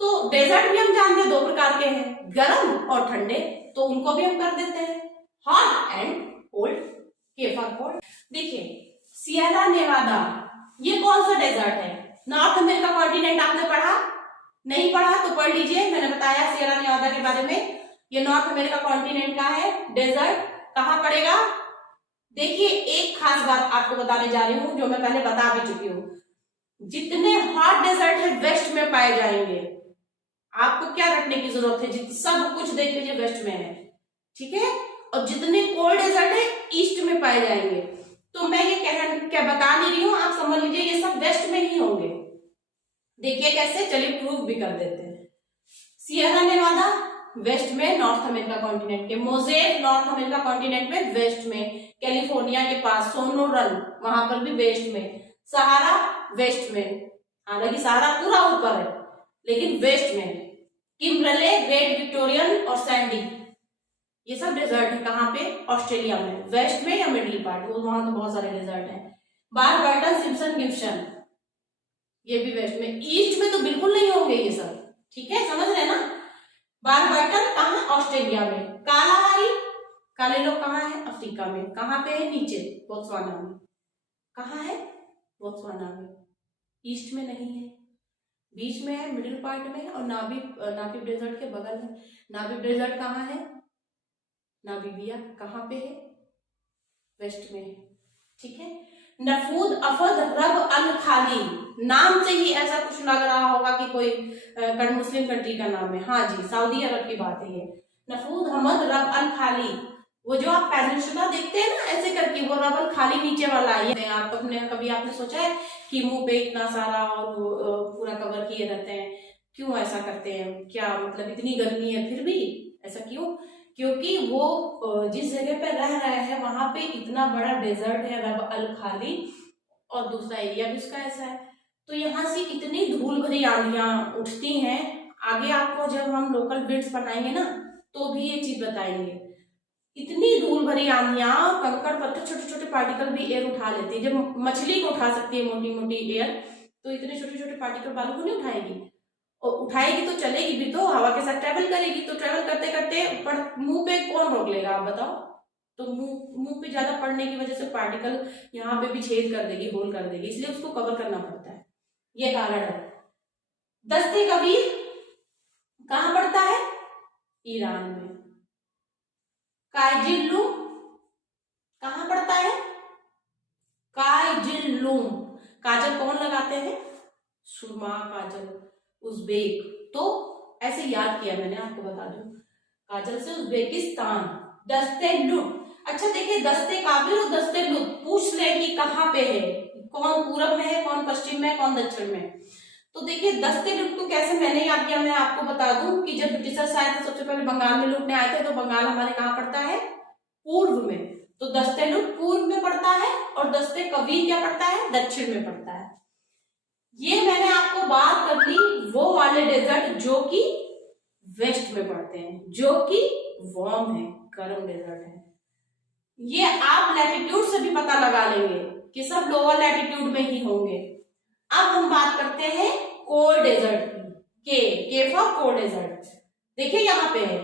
तो डेजर्ट भी हम जानते हैं दो प्रकार के हैं, गर्म और ठंडे, तो उनको भी हम कर देते हैं हॉट एंड कोल्ड, के फॉर कोल्ड। देखिए सियरा नेवादा, ये कौन सा डेजर्ट है? नॉर्थ अमेरिका कॉन्टिनेंट आपने पढ़ा? नहीं पढ़ा तो पढ़ लीजिए, मैंने बताया सियरा नेवादा के बारे में। ये नॉर्थ अमेरिका कॉन्टिनेंट का है डेजर्ट। कहाँ पड़ेगा? देखिए एक खास बात आपको बताने जा रही हूं जो मैं पहले बता भी चुकी हूँ, जितने हॉट डेजर्ट है वेस्ट में पाए जाएंगे। आपको क्या रखने की जरूरत है, सब कुछ देख लीजिए वेस्ट में है, ठीक है। और जितने कोल्ड डेजर्ट है ईस्ट में पाए जाएंगे। तो मैं ये क्या बता नहीं रही हूँ, आप समझ लीजिए ये सब वेस्ट में ही होंगे। देखिए कैसे, चलिए प्रूफ भी कर देते हैं। सियरा नेवादा वेस्ट में नॉर्थ अमेरिका कॉन्टिनेंट के, मोजेक नॉर्थ अमेरिका कॉन्टिनेंट में वेस्ट में, कैलिफोर्निया के पास सोनोरल वहां पर भी वेस्ट में, सहारा वेस्ट में, हालांकि सहारा पूरा ऊपर है लेकिन वेस्ट में, किम्बरले, ग्रेट विक्टोरियन और सैंडी, ये सब डेजर्ट है। कहाँ पे? ऑस्ट्रेलिया में, वेस्ट में या मिडिल पार्ट, वहां तो बहुत सारे डेजर्ट हैं। बारबर्टन, सिम्पसन, गिब्सन, ये भी वेस्ट में। ईस्ट में तो बिल्कुल नहीं होंगे ये सब, ठीक है, समझ रहे ना। बारबर्टन कहाँ? ऑस्ट्रेलिया में। कालाहारी, काले लोग कहाँ है? अफ्रीका में। कहाँ पे है? नीचे, बोत्सवाना में। कहाँ है? बोत्सवाना में। ईस्ट में नहीं है, बीच में है, मिडिल पार्ट में है, और नाबीब डेजर्ट के बगल में। नाबीब डेजर्ट कहाँ है? नामीबिया। कहाँ पे है? वेस्ट में है, ठीक है। नफूद अफद रब अल खाली, नाम से ही ऐसा कुछ लग रहा होगा कि कोई मुस्लिम कंट्री का नाम है। हाँ जी, सऊदी अरब की बात है ये। नफूद अहमद रब अल खाली, वो जो आप पेनिनसुला देखते हैं ना ऐसे करके, वो रब अल खाली नीचे वाला है। आप अपने कभी आपने सोचा है कि मुंह पे इतना सारा और पूरा कवर किए रहते हैं, क्यों ऐसा करते हैं? क्या मतलब इतनी गर्मी है फिर भी ऐसा क्यों? क्योंकि वो जिस जगह पे रह रहे हैं वहां पे इतना बड़ा डेजर्ट है रब अल खाली, और दूसरा एरिया भी उसका ऐसा है, तो यहाँ से इतनी धूल भरी आंधियां उठती हैं। आगे आपको जब हम लोकल विंड्स पढ़ाएंगे ना तो भी ये चीज बताएंगे। इतनी धूल भरी आंधियां, कंकड़ पत्थर, छोटे छोटे पार्टिकल भी एयर उठा लेती है। जब मछली को उठा सकती है मोटी मोटी एयर, तो इतने छोटे छोटे पार्टिकल बालू को नहीं उठाएगी, और उठाएगी तो चलेगी भी, तो हवा के साथ ट्रेवल करेगी। तो ट्रेवल करते करते मुंह पे कौन रोक लेगा आप बताओ? तो मुंह पे ज्यादा पड़ने की वजह से पार्टिकल यहाँ पे भी छेद कर देगी, होल कर देगी, इसलिए उसको कवर करना पड़ता है, ये कारण है। दस्ते कबीर कहाँ पड़ता है? ईरान में। काइजिल्लू कहाँ पड़ता है? काइजिल्लू। काजल कौन लगाते हैं? सुरमा, काजल, उज्बेक। तो ऐसे याद किया मैंने, आपको बता दूं, काजल से उज्बेकिस्तान। दस्ते लुट, अच्छा देखिए दस्ते काबिल और दस्ते लुट पूछ ले कि कहाँ पे है, कौन पूरब में है, कौन पश्चिम में, कौन दक्षिण में। तो देखिए दस्ते लुट को कैसे मैंने याद किया, मैं आपको बता दूं कि जब ब्रिटिशर्स आए थे सबसे पहले बंगाल में लूटने आए थे, तो बंगाल हमारे कहाँ पड़ता है? पूर्व में। तो दस्ते लुट पूर्व में पड़ता है, और दस्ते कबीर क्या पड़ता है? दक्षिण में पड़ता है। ये मैंने आपको बात कर दी वो वाले डेजर्ट जो कि वेस्ट में पड़ते हैं, जो कि वार्म है, गर्म डेजर्ट है। ये आप लैटिट्यूड से भी पता लगा लेंगे कि सब लोअर लैटिट्यूड में ही होंगे। अब हम बात करते हैं कोल्ड डेजर्ट की, के फॉर कोल्ड डेजर्ट। देखिए यहाँ पे है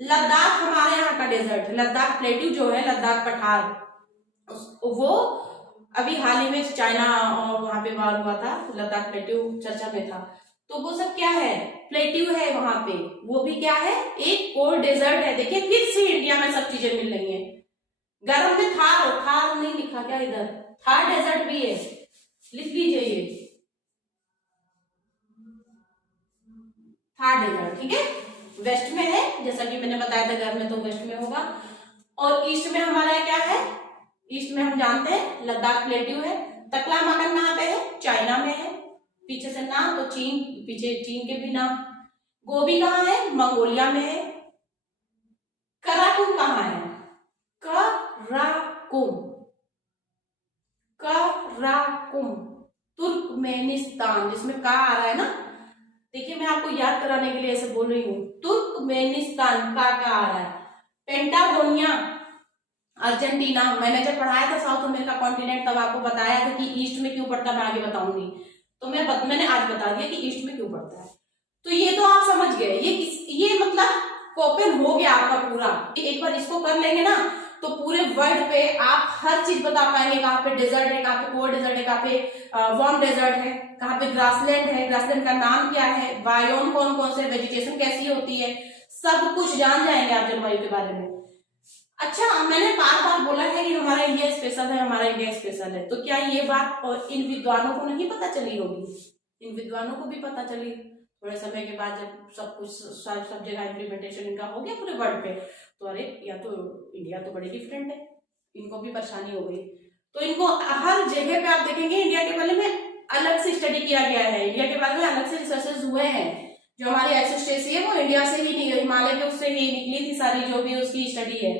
लद्दाख, हमारे यहाँ का डेजर्ट है लद्दाख प्लेट्यू जो है, लद्दाख पठार, वो अभी हाल ही में चाइना और वहां पे वार हुआ था, लद्दाख प्लेट्यू चर्चा में था। तो वो सब क्या है? प्लेट्यू है वहां पे, वो भी क्या है? एक कोल्ड डेजर्ट है। देखिए फिर से इंडिया में सब चीजें मिल रही है। गर्म में थार, थार नहीं लिखा क्या इधर? थार डेजर्ट भी है, लिख लीजिए ये थार डेजर्ट, ठीक है। वेस्ट में है, जैसा कि मैंने बताया था गर्म में तो वेस्ट में होगा। और ईस्ट में हमारा क्या है? ईस्ट में हम जानते हैं लद्दाख प्लेट्यू है। तकलामकन कहाँ पे है? चाइना में है। पीछे से नाम तो चीन, पीछे चीन के भी नाम। गोबी कहाँ है? मंगोलिया में है। कराकुम कहाँ है? कराकुम, कराकुम तुर्कमेनिस्तान, जिसमें का आ रहा है ना। देखिए मैं आपको याद कराने के लिए ऐसे बोल रही हूँ, तुर्कमेनिस्तान का आ रहा है। पेंटागोनिया अर्जेंटीना, मैंने जब पढ़ाया था साउथ अमेरिका कॉन्टिनेंट तब आपको बताया था कि ईस्ट में क्यों पड़ता है, मैं आगे बताऊंगी। तो मैंने आज बता दिया कि ईस्ट में क्यों पड़ता है। तो ये तो आप समझ गए, ये मतलब कोपेन हो गया आपका पूरा। एक बार इसको कर लेंगे ना तो पूरे वर्ल्ड पे आप हर चीज बता पाएंगे, कहाँ पे डेजर्ट है, कहाँ पे कोल्ड डेजर्ट है, कहाँ पे वार्म डेजर्ट है, कहाँ पे ग्रासलैंड है, ग्रासलैंड का नाम क्या है, बायोम कौन कौन से, वेजिटेशन कैसी होती है, सब कुछ जान जाएंगे आप जलवायु के बारे में। अच्छा, मैंने बार बार बोला है कि हमारा इंडिया स्पेशल है, हमारा इंडिया स्पेशल है, तो क्या ये बात इन विद्वानों को नहीं पता चली होगी? इन विद्वानों को भी पता चली थोड़े समय के बाद, जब सब कुछ सब जगह इम्प्लीमेंटेशन इनका हो गया पूरे वर्ल्ड पे, तो अरे या तो इंडिया तो बड़ी डिफरेंट है, इनको भी परेशानी हो गई। तो इनको हर जगह पे आप देखेंगे इंडिया के बारे में अलग से स्टडी किया गया है, इंडिया के बारे में अलग से रिसर्चेस हुए हैं। जो हमारी एसोस्टेसी है वो इंडिया से ही, हिमालय के उससे ही निकली थी सारी, जो भी उसकी स्टडी है।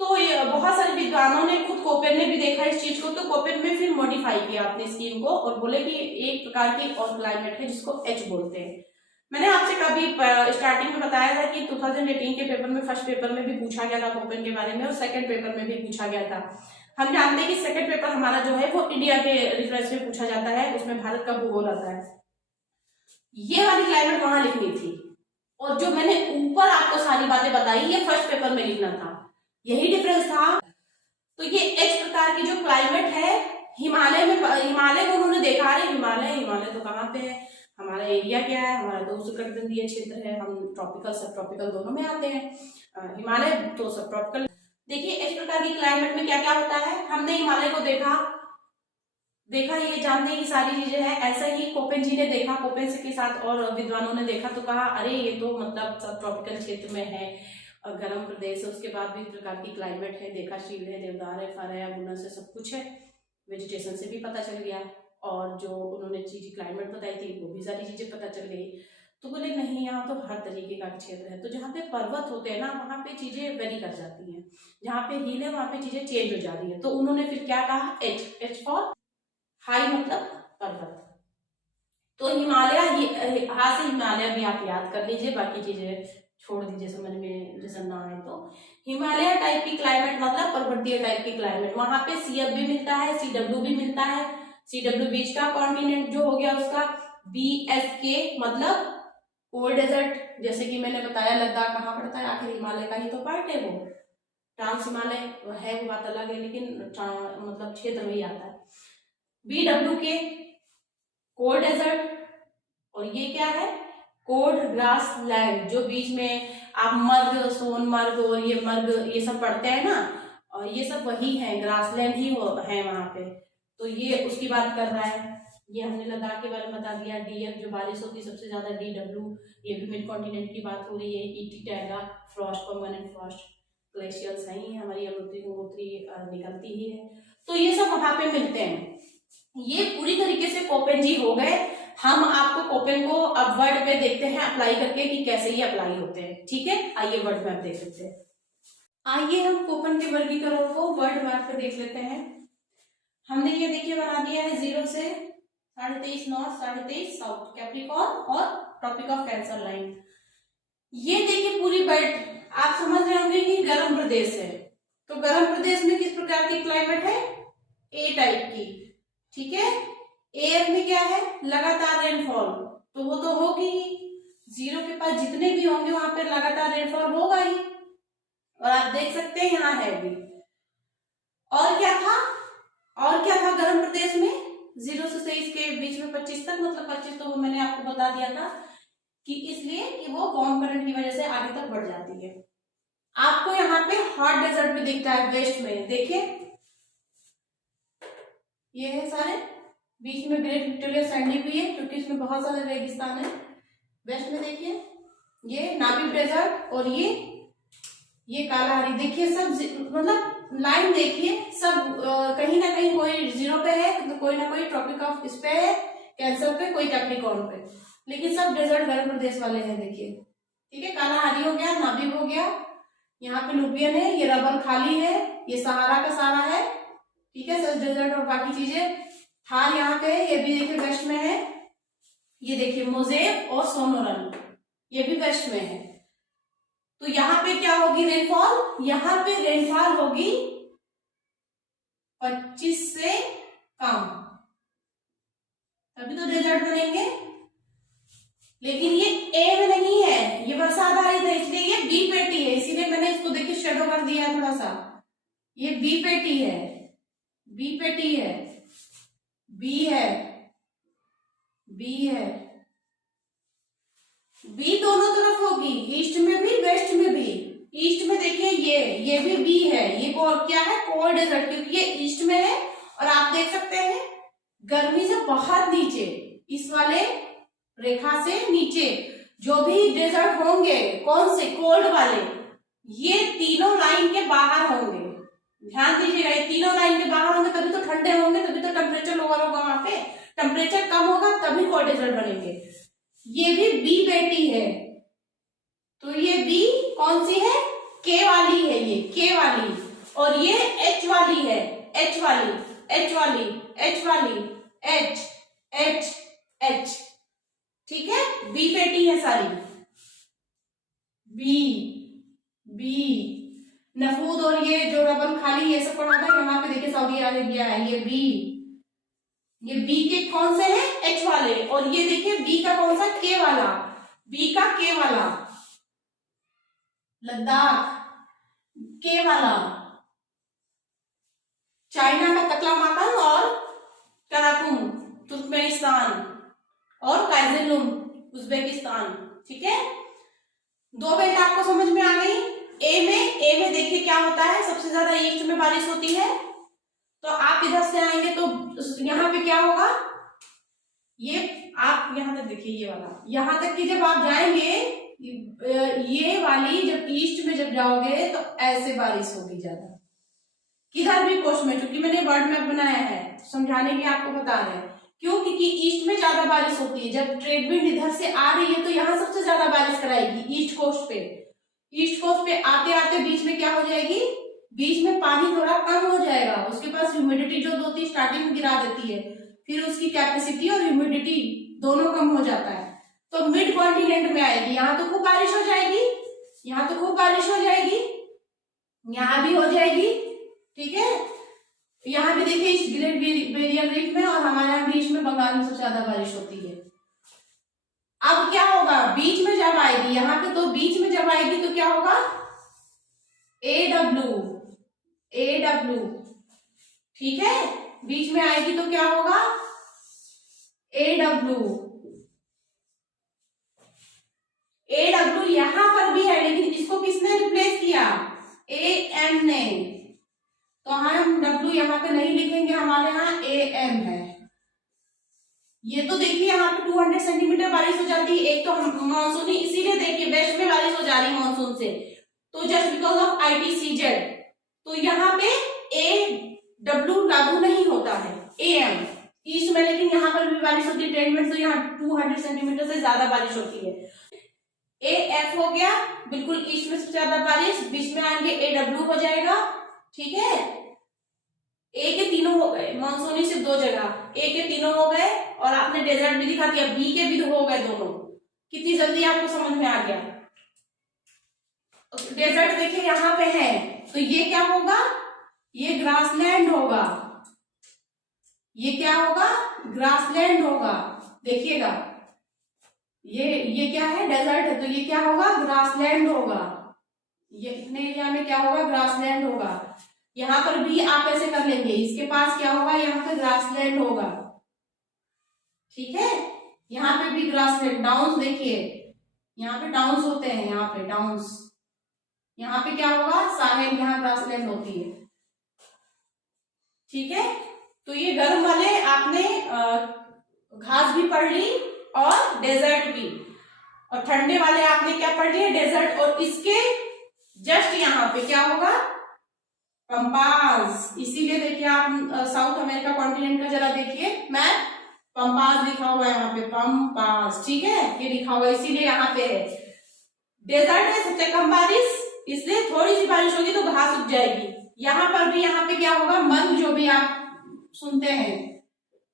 तो ये बहुत सारे विद्वानों ने, खुद कोपेन ने भी देखा इस चीज को, तो कोपेन में फिर मॉडिफाई किया अपनी स्कीम को और बोले कि एक प्रकार की और क्लाइमेट है जिसको एच बोलते हैं। मैंने आपसे कभी स्टार्टिंग में बताया था कि 2018 के पेपर में, फर्स्ट पेपर में भी पूछा गया था कोपेन के बारे में, और सेकंड पेपर में भी पूछा गया था। हम जानते हैं कि सेकंड पेपर हमारा जो है वो इंडिया के रेफरेंस में पूछा जाता है, उसमें भारत का भूगोल आता है। ये वाली क्लाइमेट वहां लिखनी थी, और जो मैंने ऊपर आपको सारी बातें बताई ये फर्स्ट पेपर में लिखना था, यही डिफरेंस था। तो ये एच प्रकार की जो क्लाइमेट है, हिमालय में, हिमालय को उन्होंने देखा, अरे हिमालय तो कहाँ पे है, हमारा एरिया क्या है, हमारा तो उष्णकटिबंधीय क्षेत्र है, हम ट्रॉपिकल सब ट्रॉपिकल दोनों में आते हैं, हिमालय तो सब ट्रॉपिकल। देखिए इस प्रकार की क्लाइमेट में क्या क्या होता है, हमने हिमालय को देखा ये जानने की सारी चीजें हैं। ऐसा ही कोपेन जी ने देखा, कोपेन के साथ और विद्वानों ने देखा, तो कहा अरे ये तो मतलब सब ट्रॉपिकल क्षेत्र में है, गर्म प्रदेश है, उसके बाद भी इस प्रकार की क्लाइमेट है, देखा शील है, देवदार है, फर है, अबुना से सब कुछ है, वेजिटेशन से भी पता चल गया, और जो उन्होंने चीज क्लाइमेट बताई थी वो भी सारी चीजें पता चल गई। तो बोले नहीं, यहाँ तो हर तरीके का क्षेत्र है, तो जहाँ पे पर्वत होते हैं ना वहाँ पे चीजें वेरी कर जाती हैं, जहाँ पे हिल है वहाँ पे चीजें चेंज हो जाती है। तो उन्होंने फिर क्या कहा, एच फॉर हाई, मतलब पर्वत। तो हिमालय, हाँ से हिमालय भी आप याद कर लीजिए, बाकी चीजें छोड़ दीजिए समझ में जैसा ना आए। तो हिमालय टाइप की क्लाइमेट मतलब पर्वतीय टाइप की क्लाइमेट, वहां पे CF भी मिलता है, CW भी मिलता है। CW बीच का कॉन्टिनेंट जो हो गया उसका, BSK मतलब कोल्ड डेजर्ट, जैसे कि मैंने बताया लद्दाख कहाँ पड़ता है, आखिर हिमालय का ही तो पार्ट है वो, ट्रांस हिमालय है वो बात अलग है, लेकिन मतलब क्षेत्र में ही आता है। BWK कोल्ड डेजर्ट, और ये क्या है, कोल्ड ग्रास लैंड, जो बीच में आप मर्ग, सोनमर्ग और ये मर्ग ये सब पढ़ते हैं ना, और ये सब वही है, ग्रासलैंड ही है वहां पे। तो ये उसकी बात कर रहा है। ये हमने लद्दाख के बारे में बता दिया। DF जो बारिश होती है सबसे ज्यादा, DW ये भी मिड कॉन्टिनेंट की बात हो रही है। ET taiga Frost, permanent Frost, glaciers है ही, हमारी यमुनोत्री गंगोत्री निकलती ही है, तो ये सब वहां पे मिलते हैं। ये पूरी तरीके से कोपेन जी हो गए। हम आपको कोपेन को अब वर्ड में देखते हैं अप्लाई करके कि कैसे ये अप्लाई होते हैं, ठीक है। आइए वर्ड मैप देख लेते हैं। आइए हम कोपेन के वर्गीकरण को वर्ड मैप पे देख लेते हैं। हमने ये देखिए बना दिया है 0 से 23.5 नॉर्थ, 23.5 साउथ, कैप्रिकॉर्न और ट्रॉपिक ऑफ कैंसर लाइन। ये देखिए पूरी बेल्ट, आप समझ रहे होंगे कि गर्म प्रदेश है, तो गर्म प्रदेश में किस प्रकार की क्लाइमेट है, ए टाइप की, ठीक है। एयर में क्या है, लगातार रेनफॉल, तो वो तो होगी, 0 के पास जितने भी होंगे वहां पे लगातार रेनफॉल होगा ही, और आप देख सकते हैं यहाँ है भी। और क्या था गर्म प्रदेश में, 0 से 23 के बीच में 25 तक, मतलब 25 तो मैंने आपको बता दिया था कि इसलिए कि वो वार्म करंट की वजह से आगे तक बढ़ जाती है। आपको यहाँ पे हॉट डेजर्ट भी दिखता है वेस्ट में, देखिए ये है सारे, बीच में ग्रेट विक्टोरिया सैंडी भी है क्योंकि इसमें बहुत सारे रेगिस्तान है। वेस्ट में देखिए ये नाबिब डेजर्ट, और ये कालाहारी, देखिए सब मतलब लाइन देखिए सब कहीं ना कहीं कोई 0 पे है, तो कोई ना कोई ट्रॉपिक ऑफ इस पे है, कैंसर पे, कोई कैप्रिकॉर्न पे, लेकिन सब डेजर्ट गर्म प्रदेश वाले हैं। देखिए ठीक है, कालाहारी हो गया, नाबिब हो गया, यहाँ पे लुबियन है, ये रबर खाली है, ये सहारा का सारा है, ठीक है, सब डेजर्ट और बाकी चीजें। थार यहाँ पे है, ये भी देखिए वेस्ट में है। ये देखिए मोजेब और सोनोरन, ये भी वेस्ट में है। तो यहाँ पे क्या होगी रेनफॉल, यहाँ पे रेनफॉल होगी 25 से कम, तभी तो डेजर्ट बनेंगे। लेकिन ये ए में नहीं है, ये वर्षा आधारित है, इसलिए ये बी पेटी है। इसीलिए मैंने इसको देखिए शेडो कर दिया है थोड़ा सा। ये बी पेटी है, बी पेटी है, बी है, बी है। बी दोनों तरफ होगी, ईस्ट में भी वेस्ट में भी। ईस्ट में देखिए ये भी बी है, ये क्या है, कोल्ड डेजर्ट, क्योंकि ये ईस्ट में है। और आप देख सकते हैं गर्मी से बहुत नीचे, इस वाले रेखा से नीचे जो भी डेजर्ट होंगे, कौन से, कोल्ड वाले, ये तीनों लाइन के बाहर होंगे। ध्यान दीजिएगा, ये तीनों लाइन के बाहर होंगे, तभी तो ठंडे होंगे, तभी तो टेम्परेचर लोअर होगा वहां पे। टेम्परेचर कम होगा तभी कोल्ड डेजर्ट बनेंगे। ये भी बी बेटी है, तो ये बी कौन सी है, के वाली है, ये के वाली। और ये एच वाली है, एच वाली, एच वाली, एच वाली, एच एच एच। ठीक है, बी बेटी है सारी। बी बी नफूद और ये जो रबन खाली ये सब पढ़ा था, यहाँ पे देखिए सऊदी अरेबिया है, ये बी। ये बी के कौन से हैं, एच वाले। और ये देखिए बी का कौन सा, के वाला, बी का के वाला, लद्दाख के वाला, चाइना का तकलामाकन और कराकुम तुर्कमेनिस्तान, और काइजरलुम उज्बेकिस्तान। ठीक है, दो बेल्ट आपको समझ में आ गई। ए में देखिए क्या होता है, सबसे ज्यादा ईस्ट में बारिश होती है। तो आप इधर से आएंगे तो यहाँ पे क्या होगा, ये आप यहाँ तक देखिए, ये वाला यहाँ तक कि जब आप जाएंगे, ये वाली जब ईस्ट में जब जाओगे तो ऐसे बारिश होगी ज्यादा। किधर भी कोस्ट में, क्योंकि मैंने वर्ड मैप बनाया है समझाने के आपको बता रहे हैं, क्यों, क्योंकि ईस्ट में ज्यादा बारिश होती है। जब ट्रेड विंड इधर से आ रही है तो यहाँ सबसे ज्यादा बारिश कराएगी ईस्ट कोस्ट पे। ईस्ट कोस्ट पे आते आते बीच में क्या हो जाएगी, बीच में पानी थोड़ा कम हो जाएगा, उसके पास ह्यूमिडिटी जो होती है स्टार्टिंग में गिरा देती है, फिर उसकी कैपेसिटी और ह्यूमिडिटी दोनों कम हो जाता है, तो मिड कॉन्टिनेंट में आएगी। यहाँ तो खूब बारिश हो जाएगी, यहाँ तो खूब बारिश हो जाएगी, यहाँ भी हो जाएगी। ठीक है, यहाँ भी देखिए इस ग्रेट बैरियर रीफ में और हमारे यहाँ बीच में, बंगाल में सबसे ज्यादा बारिश होती है। अब क्या होगा, बीच में जब आएगी यहाँ पे, तो बीच में जब आएगी तो क्या होगा, ए डब्ल्यू। ठीक है, बीच में आएगी तो क्या होगा, ए डब्ल्यू यहां पर भी है, लेकिन इसको किसने रिप्लेस किया, ए एम ने। तो हम डब्ल्यू यहाँ पे नहीं लिखेंगे, हमारे यहाँ ए एम है। ये तो देखिए यहाँ पे 200 सेंटीमीटर बारिश हो जाती है। एक तो मानसूनी, इसीलिए देखिए वेस्ट में बारिश हो जा रही है मानसून से, तो जस्ट बिकॉज ऑफ ITCZ, तो यहाँ पे ए डब्ल्यू लागू नहीं होता है, ए एम ईस्ट में। लेकिन यहाँ पर भी बारिश होती है, ट्रेड विंड, तो यहाँ 200 सेंटीमीटर से ज्यादा बारिश होती है। ए एफ हो गया, बिल्कुल ईस्ट में सबसे ज्यादा बारिश, बीच में आएंगे ए डब्ल्यू हो जाएगा। ठीक है, ए के तीनों हो गए, मानसूनी सिर्फ 2 जगह, ए के तीनों हो गए, और आपने डेजर्ट भी दिखा दिया, बी के भी हो गए दोनों। कितनी जल्दी आपको समझ में आ गया। डेजर्ट देखिए यहाँ पे है, तो ये क्या होगा, ये ग्रासलैंड होगा, ये क्या होगा, ग्रासलैंड होगा। देखिएगा ये क्या है, डेजर्ट है, तो ये क्या होगा, ग्रासलैंड होगा। ये इतने एरिया में क्या होगा, ग्रासलैंड होगा। यहाँ पर भी आप ऐसे कर लेंगे, इसके पास क्या होगा, यहाँ पे ग्रासलैंड होगा। ठीक है, यहाँ पे भी ग्रासलैंड, डाउन्स देखिए, यहाँ पे डाउन्स होते हैं, यहाँ पे डाउन्स, यहाँ पे क्या होगा, साहेल, यहाँ ग्रासलैंड होती है। ठीक है, तो ये गर्म वाले आपने घास भी पढ़ ली और डेजर्ट भी, और ठंडे वाले आपने क्या पढ़ लिए, डेजर्ट। और इसके जस्ट यहाँ पे क्या होगा, पंपास। इसीलिए देखिए आप साउथ अमेरिका कॉन्टिनेंट का जरा देखिए मैप, पंपास लिखा हुआ है यहाँ पे, पंपास। ठीक है, ये लिखा हुआ है, इसीलिए यहाँ पे है। डेजर्ट है, सबसे कम बारिश, इसलिए थोड़ी सी बारिश होगी तो घास उग जाएगी। यहाँ पर भी, यहाँ पे क्या होगा, मन जो भी आप सुनते हैं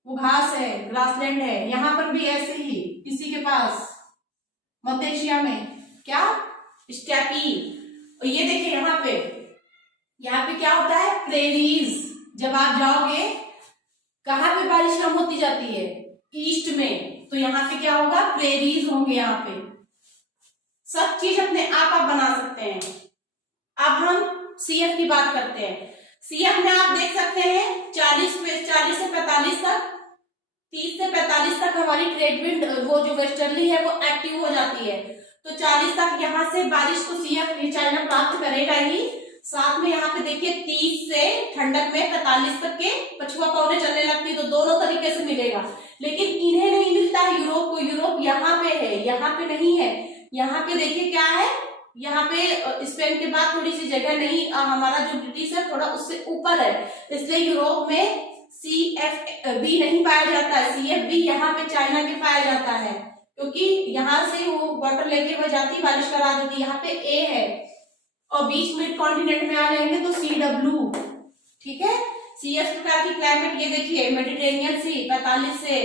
वो घास है, ग्रासलैंड है। यहाँ पर भी ऐसे ही, किसी के पास मध्य एशिया में क्या, स्टेपी। और ये देखिए यहाँ पे क्या होता है, प्रेरीज। जब आप जाओगे, कहाँ पे बारिश कम होती जाती है, ईस्ट में, तो यहाँ पे क्या होगा, प्रेरीज होंगे। यहाँ पे सब चीज अपने आप बना सकते हैं। अब हम सीएफ की बात करते हैं। सीएफ में आप देख सकते हैं 40 से 45 तक, 30 से 45 तक हमारी ट्रेड विंड वो जो वेस्टर्ली है वो एक्टिव हो जाती है। तो 40 तक यहाँ से बारिश को सीएफ चाइना प्राप्त करेगा ही। साथ में यहाँ पे देखिए 30 से ठंडक में 45 तक के पछुआ पौधे चलने लगती है, तो दोनों तरीके से मिलेगा। लेकिन इन्हें नहीं मिलता है यूरोप को, यूरोप यहाँ पे है, यहाँ पे नहीं है। यहाँ पे देखिए क्या है, यहाँ पे स्पेन के बाद थोड़ी सी जगह नहीं, हमारा जो ब्रिटिश है थोड़ा उससे ऊपर है, इसलिए यूरोप में CFB नहीं पाया जाता है। CFB यहाँ पे चाइना के पाया जाता है, क्योंकि यहाँ से वो वाटर लेके हुए जाती, बारिश करा देती। यहाँ पे A है और बीच में कॉन्टिनेंट में आ जाएंगे तो CW, ठीक है। CS प्रकार की क्लाइमेट ये देखिए, मेडिटेरेनियन सी 45 से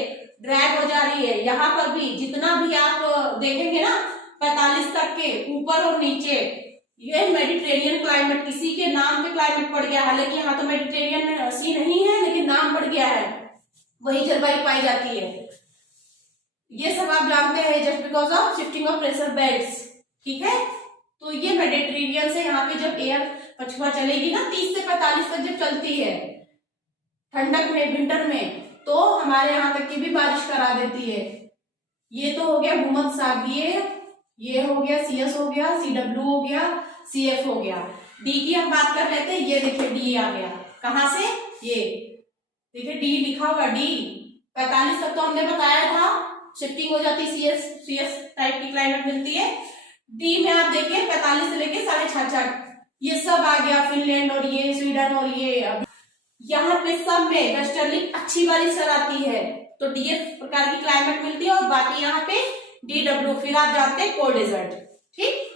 ड्रैग हो जा रही है। यहाँ पर भी जितना भी आप देखेंगे ना 45 तक के ऊपर और नीचे, ये मेडिटेरेनियन क्लाइमेट, किसी के नाम पे क्लाइमेट पड़ गया। हालांकि यहाँ तो मेडिटेरेनियन में सी नहीं है, लेकिन नाम पड़ गया है, वही जलवायु पाई जाती है। ये सब आप जानते हैं, just because of shifting of pressure belts, ठीक है। तो ये मेडिटेरेनियन से यहाँ पे जब एयर पछुआ चलेगी ना 30 से 45 तक जब चलती है ठंडक में, विंटर में, तो हमारे यहाँ तक की भी बारिश करा देती है। ये तो हो गया भूमध्य सागरीय, ये हो गया CS हो गया, CW हो गया, CF हो गया। D की हम बात कर लेते हैं। ये देखिए D आ गया, कहां से, ये देखिए D लिखा हुआ। D 45 तक तो हमने बताया था शिफ्टिंग हो जाती है, CS टाइप की क्लाइमेट मिलती है। D में आप देखिए 45 से लेके 66, ये सब आ गया, फिनलैंड और ये स्वीडन और ये। यहाँ पे सब में वेस्टर्ली अच्छी बारिश कराती है, तो DF प्रकार की क्लाइमेट मिलती है। और बाकी यहाँ पे DW, फिर आप जानते हैं कोल्ड डेजर्ट, ठीक।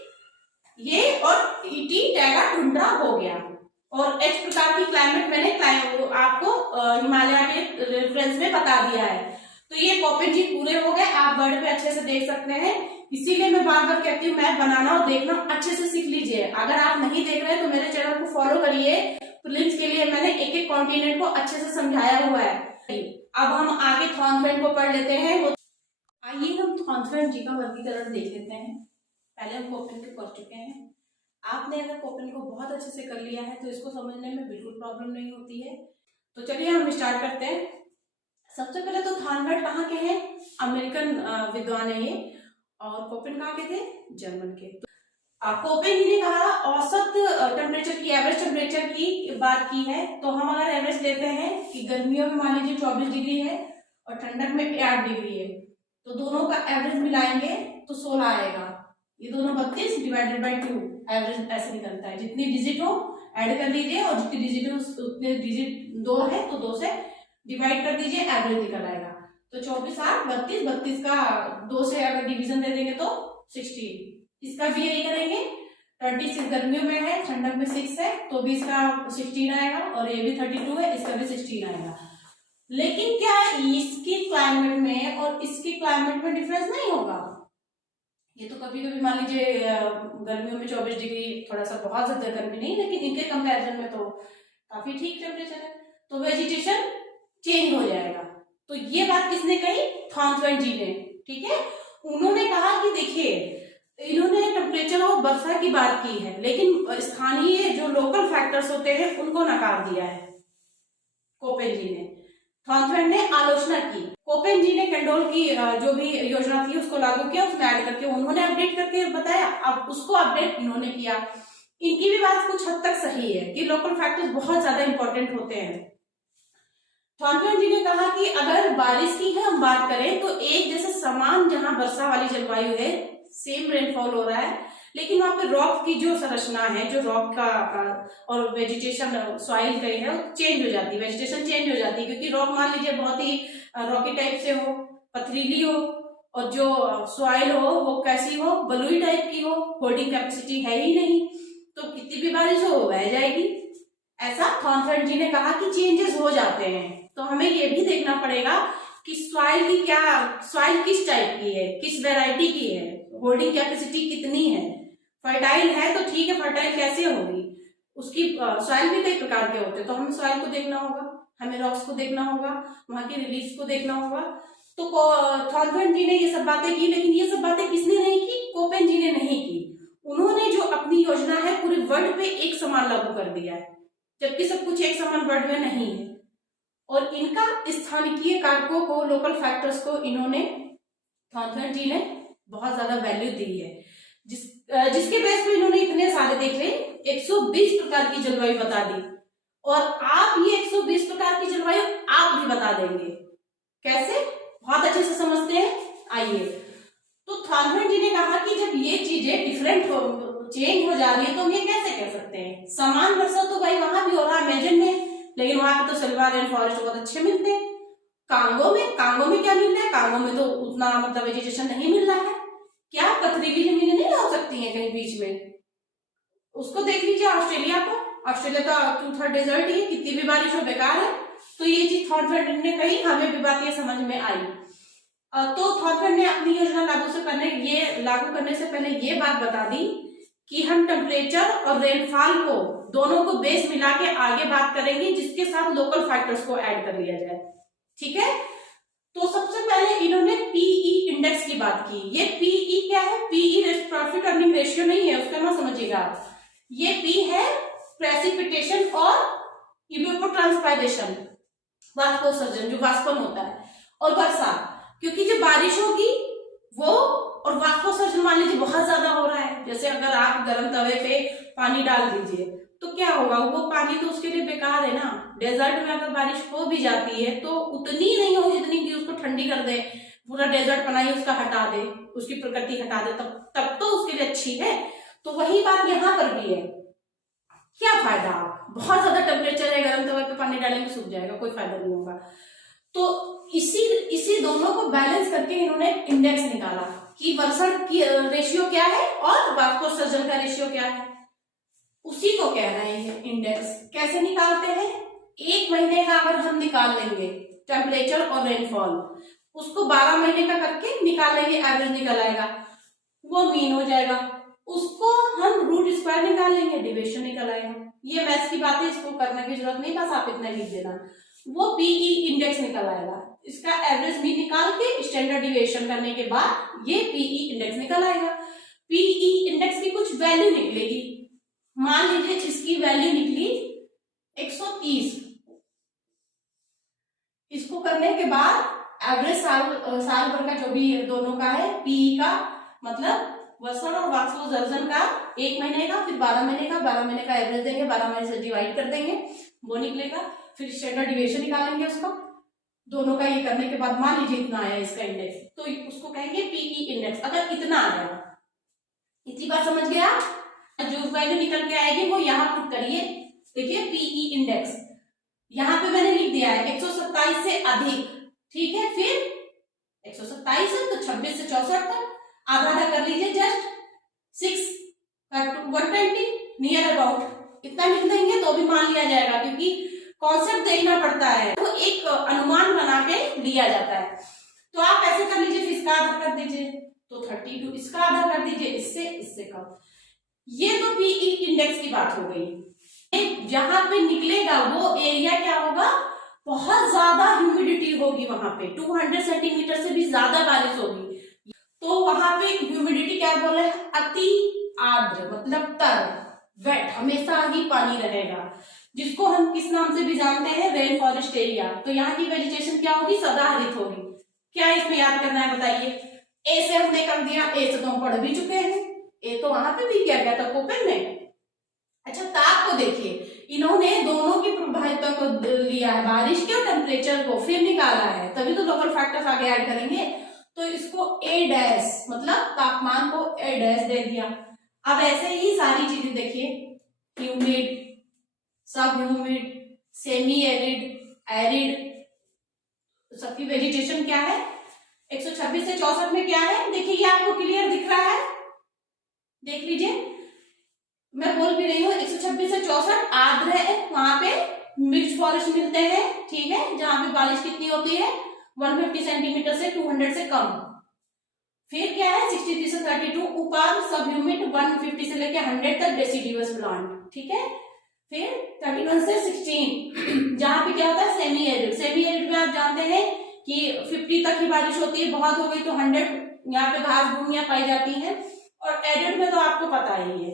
ये और ET टैगा टुंड्रा हो गया। और H प्रकार की क्लाइमेट मैंने आपको हिमालय के रेफरेंस में बता दिया है। तो ये कॉपी जी पूरे हो गए, आप वर्ड पे अच्छे से देख सकते हैं। इसीलिए मैं बार बार कहती हूँ, मैथ बनाना और देखना अच्छे से सीख लीजिए। अगर आप नहीं देख रहे तो मेरे चैनल को फॉलो करिए। प्रीलिम्स के लिए मैंने एक एक कॉन्टिनेंट को अच्छे से समझाया हुआ है। अब हम आगे थॉर्नफेल्ड को पढ़ लेते हैं। आइए हम थॉर्नफेल्ड जी का वर्गीकरण देख लेते हैं। पहले हम कोपेन के पढ़ चुके हैं। आपने अगर कोपेन को बहुत अच्छे से कर लिया है तो इसको समझने में बिल्कुल प्रॉब्लम नहीं होती है। तो चलिए हम स्टार्ट करते हैं। सबसे पहले तो थॉर्नफेल्ड कहाँ के हैं, अमेरिकन विद्वान है ये, और कोपेन कहाँ के थे, जर्मन के। कोपेन जी ने कहा औसत टेम्परेचर की, एवरेज टेम्परेचर की बात की है। तो हम अगर एवरेज लेते हैं कि गर्मियों में मान लीजिए 24 डिग्री है और ठंडक में 8 डिग्री है, तो दोनों का एवरेज मिलाएंगे तो 16 आएगा। ये दोनों 32 डिवाइडेड बाई 2, एवरेज ऐसे निकलता है। जितनी डिजिट हो ऐड कर लीजिए, और जितनी डिजिट हो उतने डिजिट 2 है तो 2 से डिवाइड कर दीजिए, एवरेज निकल आएगा। तो 24 8 32, 32 का 2 से अगर डिवीजन दे देंगे तो 16। इसका भी यही करेंगे। 26 गर्मियों में है, ठंडक में 6 है, तो भी इसका 16 आएगा। और ये भी 32 है, इसका भी 16 आएगा। लेकिन क्या इसकी क्लाइमेट में और इसकी क्लाइमेट में डिफरेंस नहीं होगा? ये तो कभी कभी मान लीजिए गर्मियों में 24 डिग्री थोड़ा सा बहुत ज्यादा गर्मी नहीं, लेकिन इनके कंपैरिजन में तो काफी ठीक टेम्परेचर है, तो वेजिटेशन चेंज हो जाएगा। तो ये बात किसने कही, थॉर्नफेल्ड जी ने, ठीक है। उन्होंने कहा कि देखिए, इन्होंने टेम्परेचर और वर्षा की बात की है, लेकिन स्थानीय जो लोकल फैक्टर्स होते हैं उनको नकार दिया है कोपेन जी ने। थॉर्नफेल्ड ने आलोचना की, कोपेन जी ने कैंडोल की जो भी योजना थी उसको लागू किया, उसमें ऐड करके उन्होंने अपडेट करके बताया, अब उसको अपडेट इन्होंने किया। इनकी भी बात कुछ हद तक सही है कि लोकल फैक्टर्स बहुत ज्यादा इंपॉर्टेंट होते हैं। थॉर्नफेल्ड जी ने कहा कि अगर बारिश की हम बात करें तो एक जैसे समान जहां वर्षा वाली जलवायु है, सेम रेनफॉल हो रहा है, लेकिन वहां पे रॉक की जो संरचना है, जो रॉक का और वेजिटेशन सॉइल का है, वो चेंज हो जाती है, वेजिटेशन चेंज हो जाती है। क्योंकि रॉक मान लीजिए बहुत ही रॉकी टाइप से हो, पथरीली हो, और जो सॉइल हो वो कैसी हो, बलुई टाइप की हो, होल्डिंग कैपेसिटी है ही नहीं, तो कितनी भी बारिश हो बह जाएगी। ऐसा थॉर्नफेल्ड जी ने कहा कि चेंजेस हो जाते हैं। तो हमें ये भी देखना पड़ेगा कि सॉइल की क्या, सॉइल किस टाइप की है, किस वेराइटी की है, होल्डिंग कैपेसिटी कितनी है। फर्टाइल है तो ठीक है, फर्टाइल कैसे होगी, उसकी सॉइल भी कई प्रकार के होते हैं, तो हमें सॉइल को देखना होगा, हमें रॉक्स को देखना होगा, वहां की रिलीफ को देखना होगा। तो थॉर्नफेल्ड जी ने ये सब बातें की, लेकिन ये सब बातें किसने नहीं की? कोपेन जी ने नहीं की। उन्होंने जो अपनी योजना है पूरे वर्ल्ड पे एक समान लागू कर दिया है, जबकि सब कुछ एक समान वर्ल्ड में नहीं है। और इनका स्थानिकीय कारकों को, लोकल फैक्टर्स को इन्होंने, थॉर्नफेल्ड जी ने बहुत ज्यादा वैल्यू दी है, जिसके बेस पे इन्होंने इतने सारे, देख रहे 120 प्रकार की जलवायु बता दी। और आप ये 120 प्रकार की जलवायु आप भी बता देंगे, कैसे? बहुत अच्छे से समझते हैं, आइए। तो थॉर्नफेल्ड जी ने कहा कि जब ये चीजें डिफरेंट चेंज हो जा रही है तो हम ये कैसे कह सकते हैं? समान वर्षा तो भाई वहां भी हो रहा है अमेजन में, लेकिन वहां पे तो सिल्वर रेन फॉरेस्ट बहुत अच्छे मिलते हैं। कांगो में क्या मिल रहा है? कांगो में तो उतना मतलब वेजिटेशन नहीं मिल रहा है। क्या पथरीली जमीनें नहीं हो सकती हैं कहीं बीच में? उसको देख लीजिए ऑस्ट्रेलिया को, ऑस्ट्रेलिया तो 2/3 डेजर्ट ही है, कितनी भी बारिश हो बेकार है। तो ये चीज थॉर्नफेल्ड ने कही, हमें भी बात ये समझ में आई। तो थॉर्नफेल्ड ने अपनी योजना लागू करने से पहले ये बात बता दी कि हम टेम्परेचर और रेनफॉल को दोनों को बेस मिला के आगे बात करेंगे, जिसके साथ लोकल फैक्टर्स को ऐड कर लिया जाए। ठीक है, तो सबसे पहले इन्होंने पीई इंडेक्स की बात की। ये पीई क्या है? पीई प्रॉफिट अर्निंग रेशियो नहीं है, उसका ना समझिएगा आप। ये पी है प्रेसिपिटेशन और इवेपोट्रांसपायरेशन, वाष्पोत्सर्जन, जो वाष्पन होता है, और वर्षा, क्योंकि जब बारिश होगी वो, और वाष्पोत्सर्जन मान लीजिए बहुत ज्यादा हो रहा है, जैसे अगर आप गर्म तवे पे पानी डाल दीजिए तो क्या होगा? वो पानी तो उसके लिए बेकार है ना। डेजर्ट में अगर बारिश हो भी जाती है तो उतनी नहीं होगी जितनी कि उसको ठंडी कर दे, पूरा डेजर्ट बनाइए, उसका हटा दे, उसकी प्रकृति हटा दे, तब तो उसके लिए अच्छी है। तो वही बात यहाँ पर भी है। क्या फायदा? बहुत ज्यादा टेम्परेचर है, गर्म तवे पे पानी डालेंगे सूख जाएगा, कोई फायदा नहीं होगा। तो इसी दोनों को बैलेंस करके इन्होंने इंडेक्स निकाला कि वर्षण की रेशियो क्या है और वाष्पोत्सर्जन का रेशियो क्या है, उसी को कह रहे हैं इंडेक्स। कैसे निकालते हैं? एक महीने का अगर हम निकाल लेंगे टेम्परेचर और रेनफॉल, उसको 12 महीने का करके निकालेंगे, एवरेज निकल आएगा, वो मीन हो जाएगा। उसको हम रूट स्क्वायर निकाल लेंगे, डिविएशन निकल आएगा। ये मैथ्स की बात है, इसको करने की जरूरत नहीं, बस आप इतना लिख देना। वो पीई इंडेक्स निकल आएगा, इसका एवरेज मीन निकाल के स्टैंडर्ड डिविएशन करने के बाद ये पीई इंडेक्स निकल आएगा। पीई इंडेक्स की कुछ वैल्यू निकलेगी, मान लीजिए इसकी वैल्यू निकली 130। इसको करने के बाद एवरेज साल भर का जो भी दोनों का है, पीई का मतलब वर्षण और वाष्पोत्सर्जन का 1 महीने का, फिर 12 महीने का, 12 महीने का एवरेज देंगे, 12 महीने से डिवाइड कर देंगे, वो निकलेगा। फिर स्टैंडर्ड डिविएशन निकालेंगे उसका, दोनों का ये करने के बाद मान लीजिए इतना आया इसका इंडेक्स, तो उसको कहेंगे पीई इंडेक्स। अगर इतना आ गया, इतनी बात समझ गया? जो वैल्यू निकल के आएगी वो यहाँ पुट करिए। देखिए पीई इंडेक्स यहाँ पे मैंने लिख दिया है 127 से अधिक, ठीक है। फिर 127 है तो 26 से 64 तक आधा आधा कर लीजिए, जस्ट 6 120 नियर अबाउट, इतना लिख देंगे तो भी मान लिया जाएगा, क्योंकि कॉन्सेप्ट देखना पड़ता है, तो एक अनुमान बना के लिया जाता है। तो आप ऐसे कर लीजिए, फिर इसका आधा कर दीजिए तो 32, इसका आधा कर दीजिए, इससे कम। ये तो पीई इंडेक्स की बात हो गई। जहां पे निकलेगा वो एरिया क्या होगा? बहुत ज्यादा ह्यूमिडिटी होगी, वहां पे 200 सेंटीमीटर से भी ज्यादा बारिश होगी, तो वहां पे ह्यूमिडिटी क्या बोले? अति आर्द्र, मतलब तर, वेट, हमेशा ही पानी रहेगा, जिसको हम किस नाम से भी जानते हैं? Rain forest area. तो यहाँ की वेजिटेशन क्या होगी? सदाहरित होगी। क्या इसमें याद करना है बताइए? ए से हमने कर दिया, ए से तो हम पढ़ भी चुके हैं, ए तो वहां पे भी किया गया था कोपेन में। अच्छा, ताप को देखिए, इन्होंने दोनों की प्रभाविता को लिया है, बारिश के और टेम्परेचर को, फिर निकाला है, तभी तो लोकल फैक्टर्स आगे ऐड करेंगे। तो इसको ए डैश, मतलब तापमान को ए डैश दे दिया। अब ऐसे ही सारी चीजें देखिए, ह्यूमिड, सब ह्यूमिड, सेमी एरिड, एरिड, सबकी वेजिटेशन क्या है? 126 से 64 में क्या है? देखिए ये आपको क्लियर दिख रहा है, देख लीजिए, मैं बोल भी रही हूँ 126 से 64 आर्द्र है, वहां पे मिक्स फॉरेस्ट मिलते हैं, ठीक है, जहां पे बारिश कितनी होती है? 150 सेंटीमीटर से 200 से कम। फिर क्या है? 63 से 32 उपार, सब ह्यूमिड 150 से लेके 100 तक डेसिडिवस प्लांट, ठीक है। फिर 31 से 16 जहां पे क्या होता है? Semi arid. सेमी एरिड में आप जानते हैं कि 50 तक ही बारिश होती है, बहुत हो गई तो 100 यहाँ पे घास भूमियां पाई जाती हैं, और एडेड में तो आपको पता ही है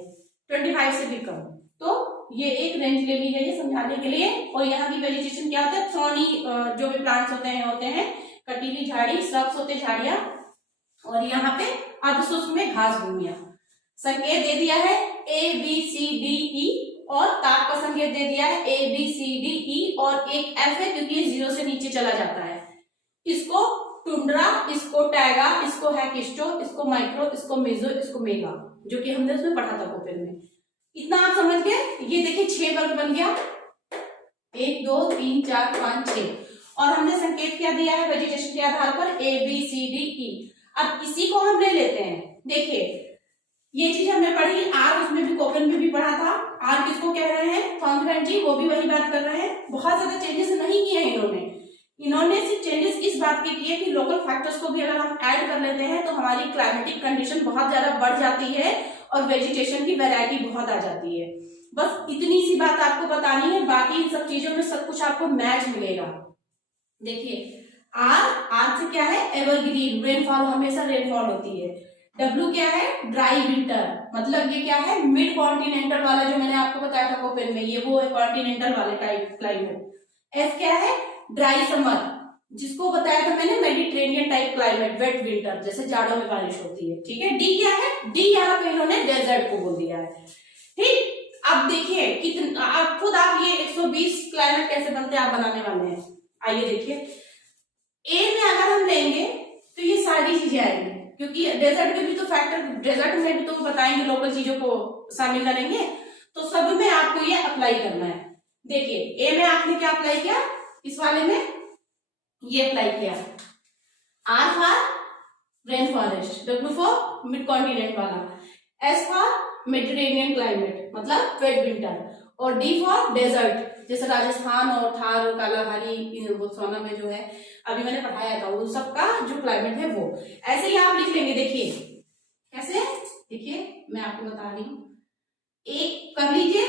25 से भी कम। तो ये एक रेंज ले ली गई है समझाने के लिए। और यहाँ की वेजिटेशन क्या होता है, थ्रॉनी जो भी प्लांट्स होते हैं कटीली झाड़ी, श्रब्स होते झाड़ियां, और यहाँ पे अर्धशुष्क में घास भूमियां। संकेत दे दिया है A B C D E, और ताप का संकेत दे दिया है A B C D E, और एक F है क्योंकि ये 0 से नीचे चला जाता है। इसको टुंड्रा, इसको टैगा, इसको हैकिस्टो, इसको माइक्रो, इसको मेजो, इसको मेगा, जो कि हमने उसमें पढ़ा था कोपेन में। इतना आप समझ गए। ये देखिए 6 वर्ग बन गया, 1 2 3 4 5 6, और हमने संकेत क्या दिया है वेजिटेशन के आधार पर A B C D E। अब इसी को हम ले लेते हैं। देखिए ये चीज हमने पढ़ी, आर उसमें भी कोपेन में भी पढ़ा था। आर किसको कह रहे हैं, थॉर्नब्रैंड जी, वो भी वही बात कर रहे हैं। बहुत ज्यादा चेंजेस नहीं किए हैं इन्होंने सिर्फ चेंजेस इस बात के किए कि लोकल फैक्टर्स को भी अगर हम ऐड कर लेते हैं तो हमारी क्लाइमेटिक कंडीशन बहुत ज्यादा बढ़ जाती है और वेजिटेशन की वैरायटी बहुत आ जाती है। बस इतनी सी बात आपको बतानी है, बाकी इन सब चीजों में सब कुछ आपको मैच मिलेगा। देखिए आर से क्या है, एवरग्रीन, रेनफॉल, हमेशा रेनफॉल होती है। डब्ल्यू क्या है, ड्राई विंटर, मतलब ये क्या है, मिड कॉन्टिनेंटल वाला जो मैंने आपको बताया था कोपेन में, ये वो है कॉन्टिनेंटल वाले टाइप क्लाइमेट। एफ क्या है, ड्राई समर, जिसको बताया था मैंने Mediterranean type climate, wet winter, जैसे जाड़ों में बारिश होती है। ठीक है, डी क्या है, डी यहाँ पे इन्होंने डेजर्ट को बोल दिया है। ठीक, अब देखिए कितना, आप खुद आप ये 120 क्लाइमेट कैसे बनते हैं आप बनाने वाले हैं। आइए देखिए, ए में अगर हम लेंगे तो ये सारी चीजें आएंगी, क्योंकि डेजर्ट के भी तो फैक्टर, डेजर्ट में भी तो बताएंगे, लोकल चीजों को शामिल करेंगे, तो सब में आपको ये अप्लाई करना है। देखिए ए में आपने क्या अप्लाई किया, इस वाले में ये अप्लाई किया, R for rain forest, W for mid continent वाला, एस फॉर मेडिटेरेनियन क्लाइमेट मतलब वेट विंटर, और डी फॉर डेजर्ट जैसे राजस्थान और थार, कालाहारी, बोत्सवाना में जो है अभी मैंने पढ़ाया था, वो सबका जो क्लाइमेट है वो ऐसे ही आप लिख लेंगे। देखिए कैसे, देखिए मैं आपको बता रही हूँ, एक कर लीजिए,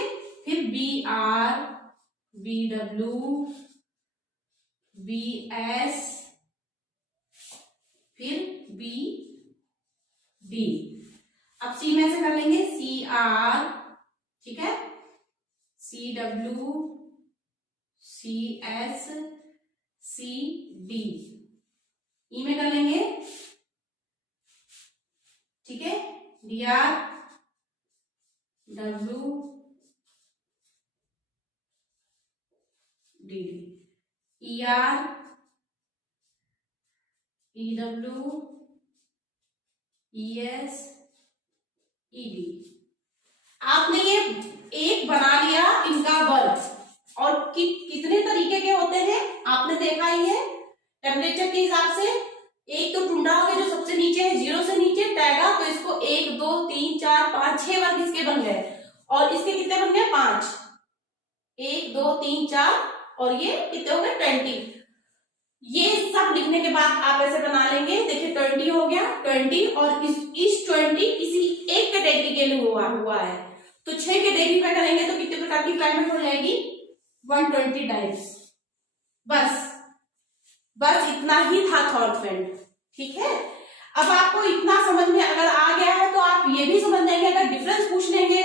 फिर B R, B W, B S, फिर बी डी। अब सी में से कर लेंगे, सी आर, ठीक है, C W, C S, C D, E में कर लेंगे, ठीक है, D R, W, D D, E R, E W, E S, E D. आपने ये एक बना लिया इनका वर्ग, और कितने तरीके के होते हैं आपने देखा ही है टेम्परेचर के हिसाब से। एक तो टुंड्रा हो गया जो सबसे नीचे है, 0 से नीचे, टैगा, तो इसको 1 2 3 4 5 6 वर्ग इसके बन गए, और इसके कितने बन गए, 5, 1 2 3 4, और ये कितने हो गए, 20। ये सब लिखने के बाद आप ऐसे बना लेंगे। देखिए 20 हो गया, 20, और इस 20 किसी एक कैटेगरी के लिए हुआ है, तो 6 कैटेगरी में करेंगे तो कितने प्रकार की क्लाइमेट हो जाएगी, 120 टाइप्स। बस इतना ही था थॉट फ्रेंड। ठीक है, अब आपको इतना समझ में अगर आ गया है तो आप ये भी समझ जाएंगे, अगर डिफरेंस पूछ लेंगे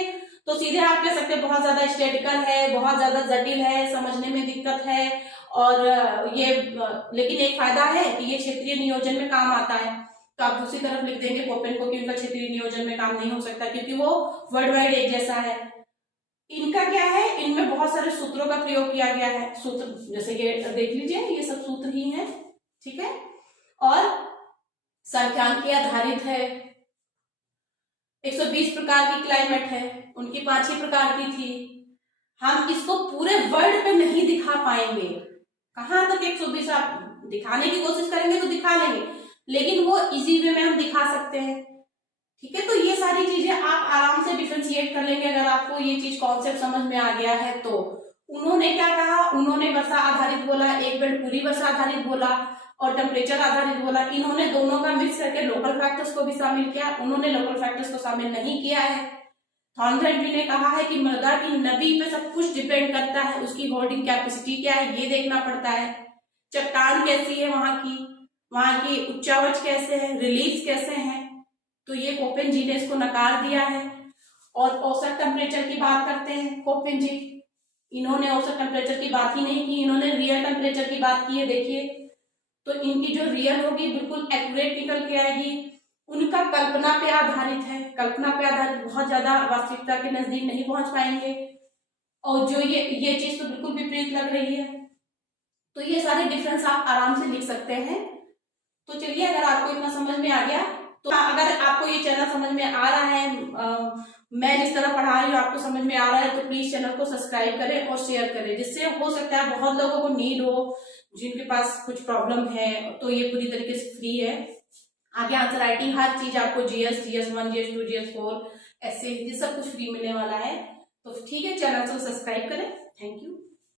तो सीधे आप कह सकते हैं बहुत ज्यादा स्टेटिकल है, बहुत ज्यादा जटिल है, समझने में दिक्कत है, और ये लेकिन एक फायदा है कि ये क्षेत्रीय नियोजन में काम आता है, तो आप दूसरी तरफ लिख देंगे कोपेन को कि उनका क्षेत्रीय नियोजन में काम नहीं हो सकता क्योंकि वो वर्ल्ड वाइड एक जैसा है। इनका क्या है, इनमें बहुत सारे सूत्रों का प्रयोग किया गया है, सूत्र जैसे ये देख लीजिए, ये सब सूत्र ही हैं, ठीक है, और संख्यांकीय आधारित है। 120 प्रकार की क्लाइमेट है, उनकी 5-6 प्रकार की थी। हम इसको पूरे वर्ल्ड पे नहीं दिखा पाएंगे, कहां तक 120 आप दिखाने की कोशिश करेंगे तो दिखा लेंगे, लेकिन वो इजी वे में हम दिखा सकते हैं। ठीक है, तो ये सारी चीजें आप आराम से डिफरेंशिएट कर लेंगे अगर आपको ये चीज कॉन्सेप्ट समझ में आ गया है तो। उन्होंने क्या कहा, उन्होंने वर्षा आधारित बोला, एक बेल्ट पूरी वर्षा आधारित बोला, और टेम्परेचर आधारित बोला। इन्होंने दोनों का मिक्स करके लोकल फैक्टर्स को भी शामिल किया, उन्होंने लोकल फैक्टर्स को शामिल नहीं किया है। थॉर्नब्रैंड जी ने कहा है कि मृदा की नमी पे सब कुछ डिपेंड करता है, उसकी होल्डिंग कैपेसिटी क्या है ये देखना पड़ता है। चट्टान कैसी है वहां की उच्चावच कैसे है, रिलीफ कैसे हैं। तो ये कोपेन जी ने इसको नकार दिया है। और औसत टेम्परेचर की बात करते हैं कोपेन जी, इन्होंने औसत टेम्परेचर की बात ही नहीं की, इन्होंने रियल टेम्परेचर की बात की है। देखिए तो इनकी जो रियल होगी बिल्कुल एक्यूरेट निकल के आएगी। उनका कल्पना पे आधारित है, कल्पना पे आधारित, बहुत ज्यादा वास्तविकता के नजदीक नहीं पहुंच पाएंगे। और जो ये चीज तो बिल्कुल विपरीत लग रही है। तो ये सारे डिफरेंस आप आराम से लिख सकते हैं। तो चलिए, अगर आपको इतना समझ में आ गया, तो अगर आपको ये चैनल समझ में आ रहा है, मैं जिस तरह पढ़ा रही हूँ आपको समझ में आ रहा है, तो प्लीज चैनल को सब्सक्राइब करें और शेयर करें, जिससे हो सकता है बहुत लोगों को नीड हो, जिनके पास कुछ प्रॉब्लम है। तो ये पूरी तरीके से फ्री है। आगे आंसर राइटिंग हर चीज आपको GS, GS1, GS2, GS4 ऐसे ये सब कुछ फ्री मिलने वाला है। तो ठीक है, चैनल को सब्सक्राइब करें। Thank you.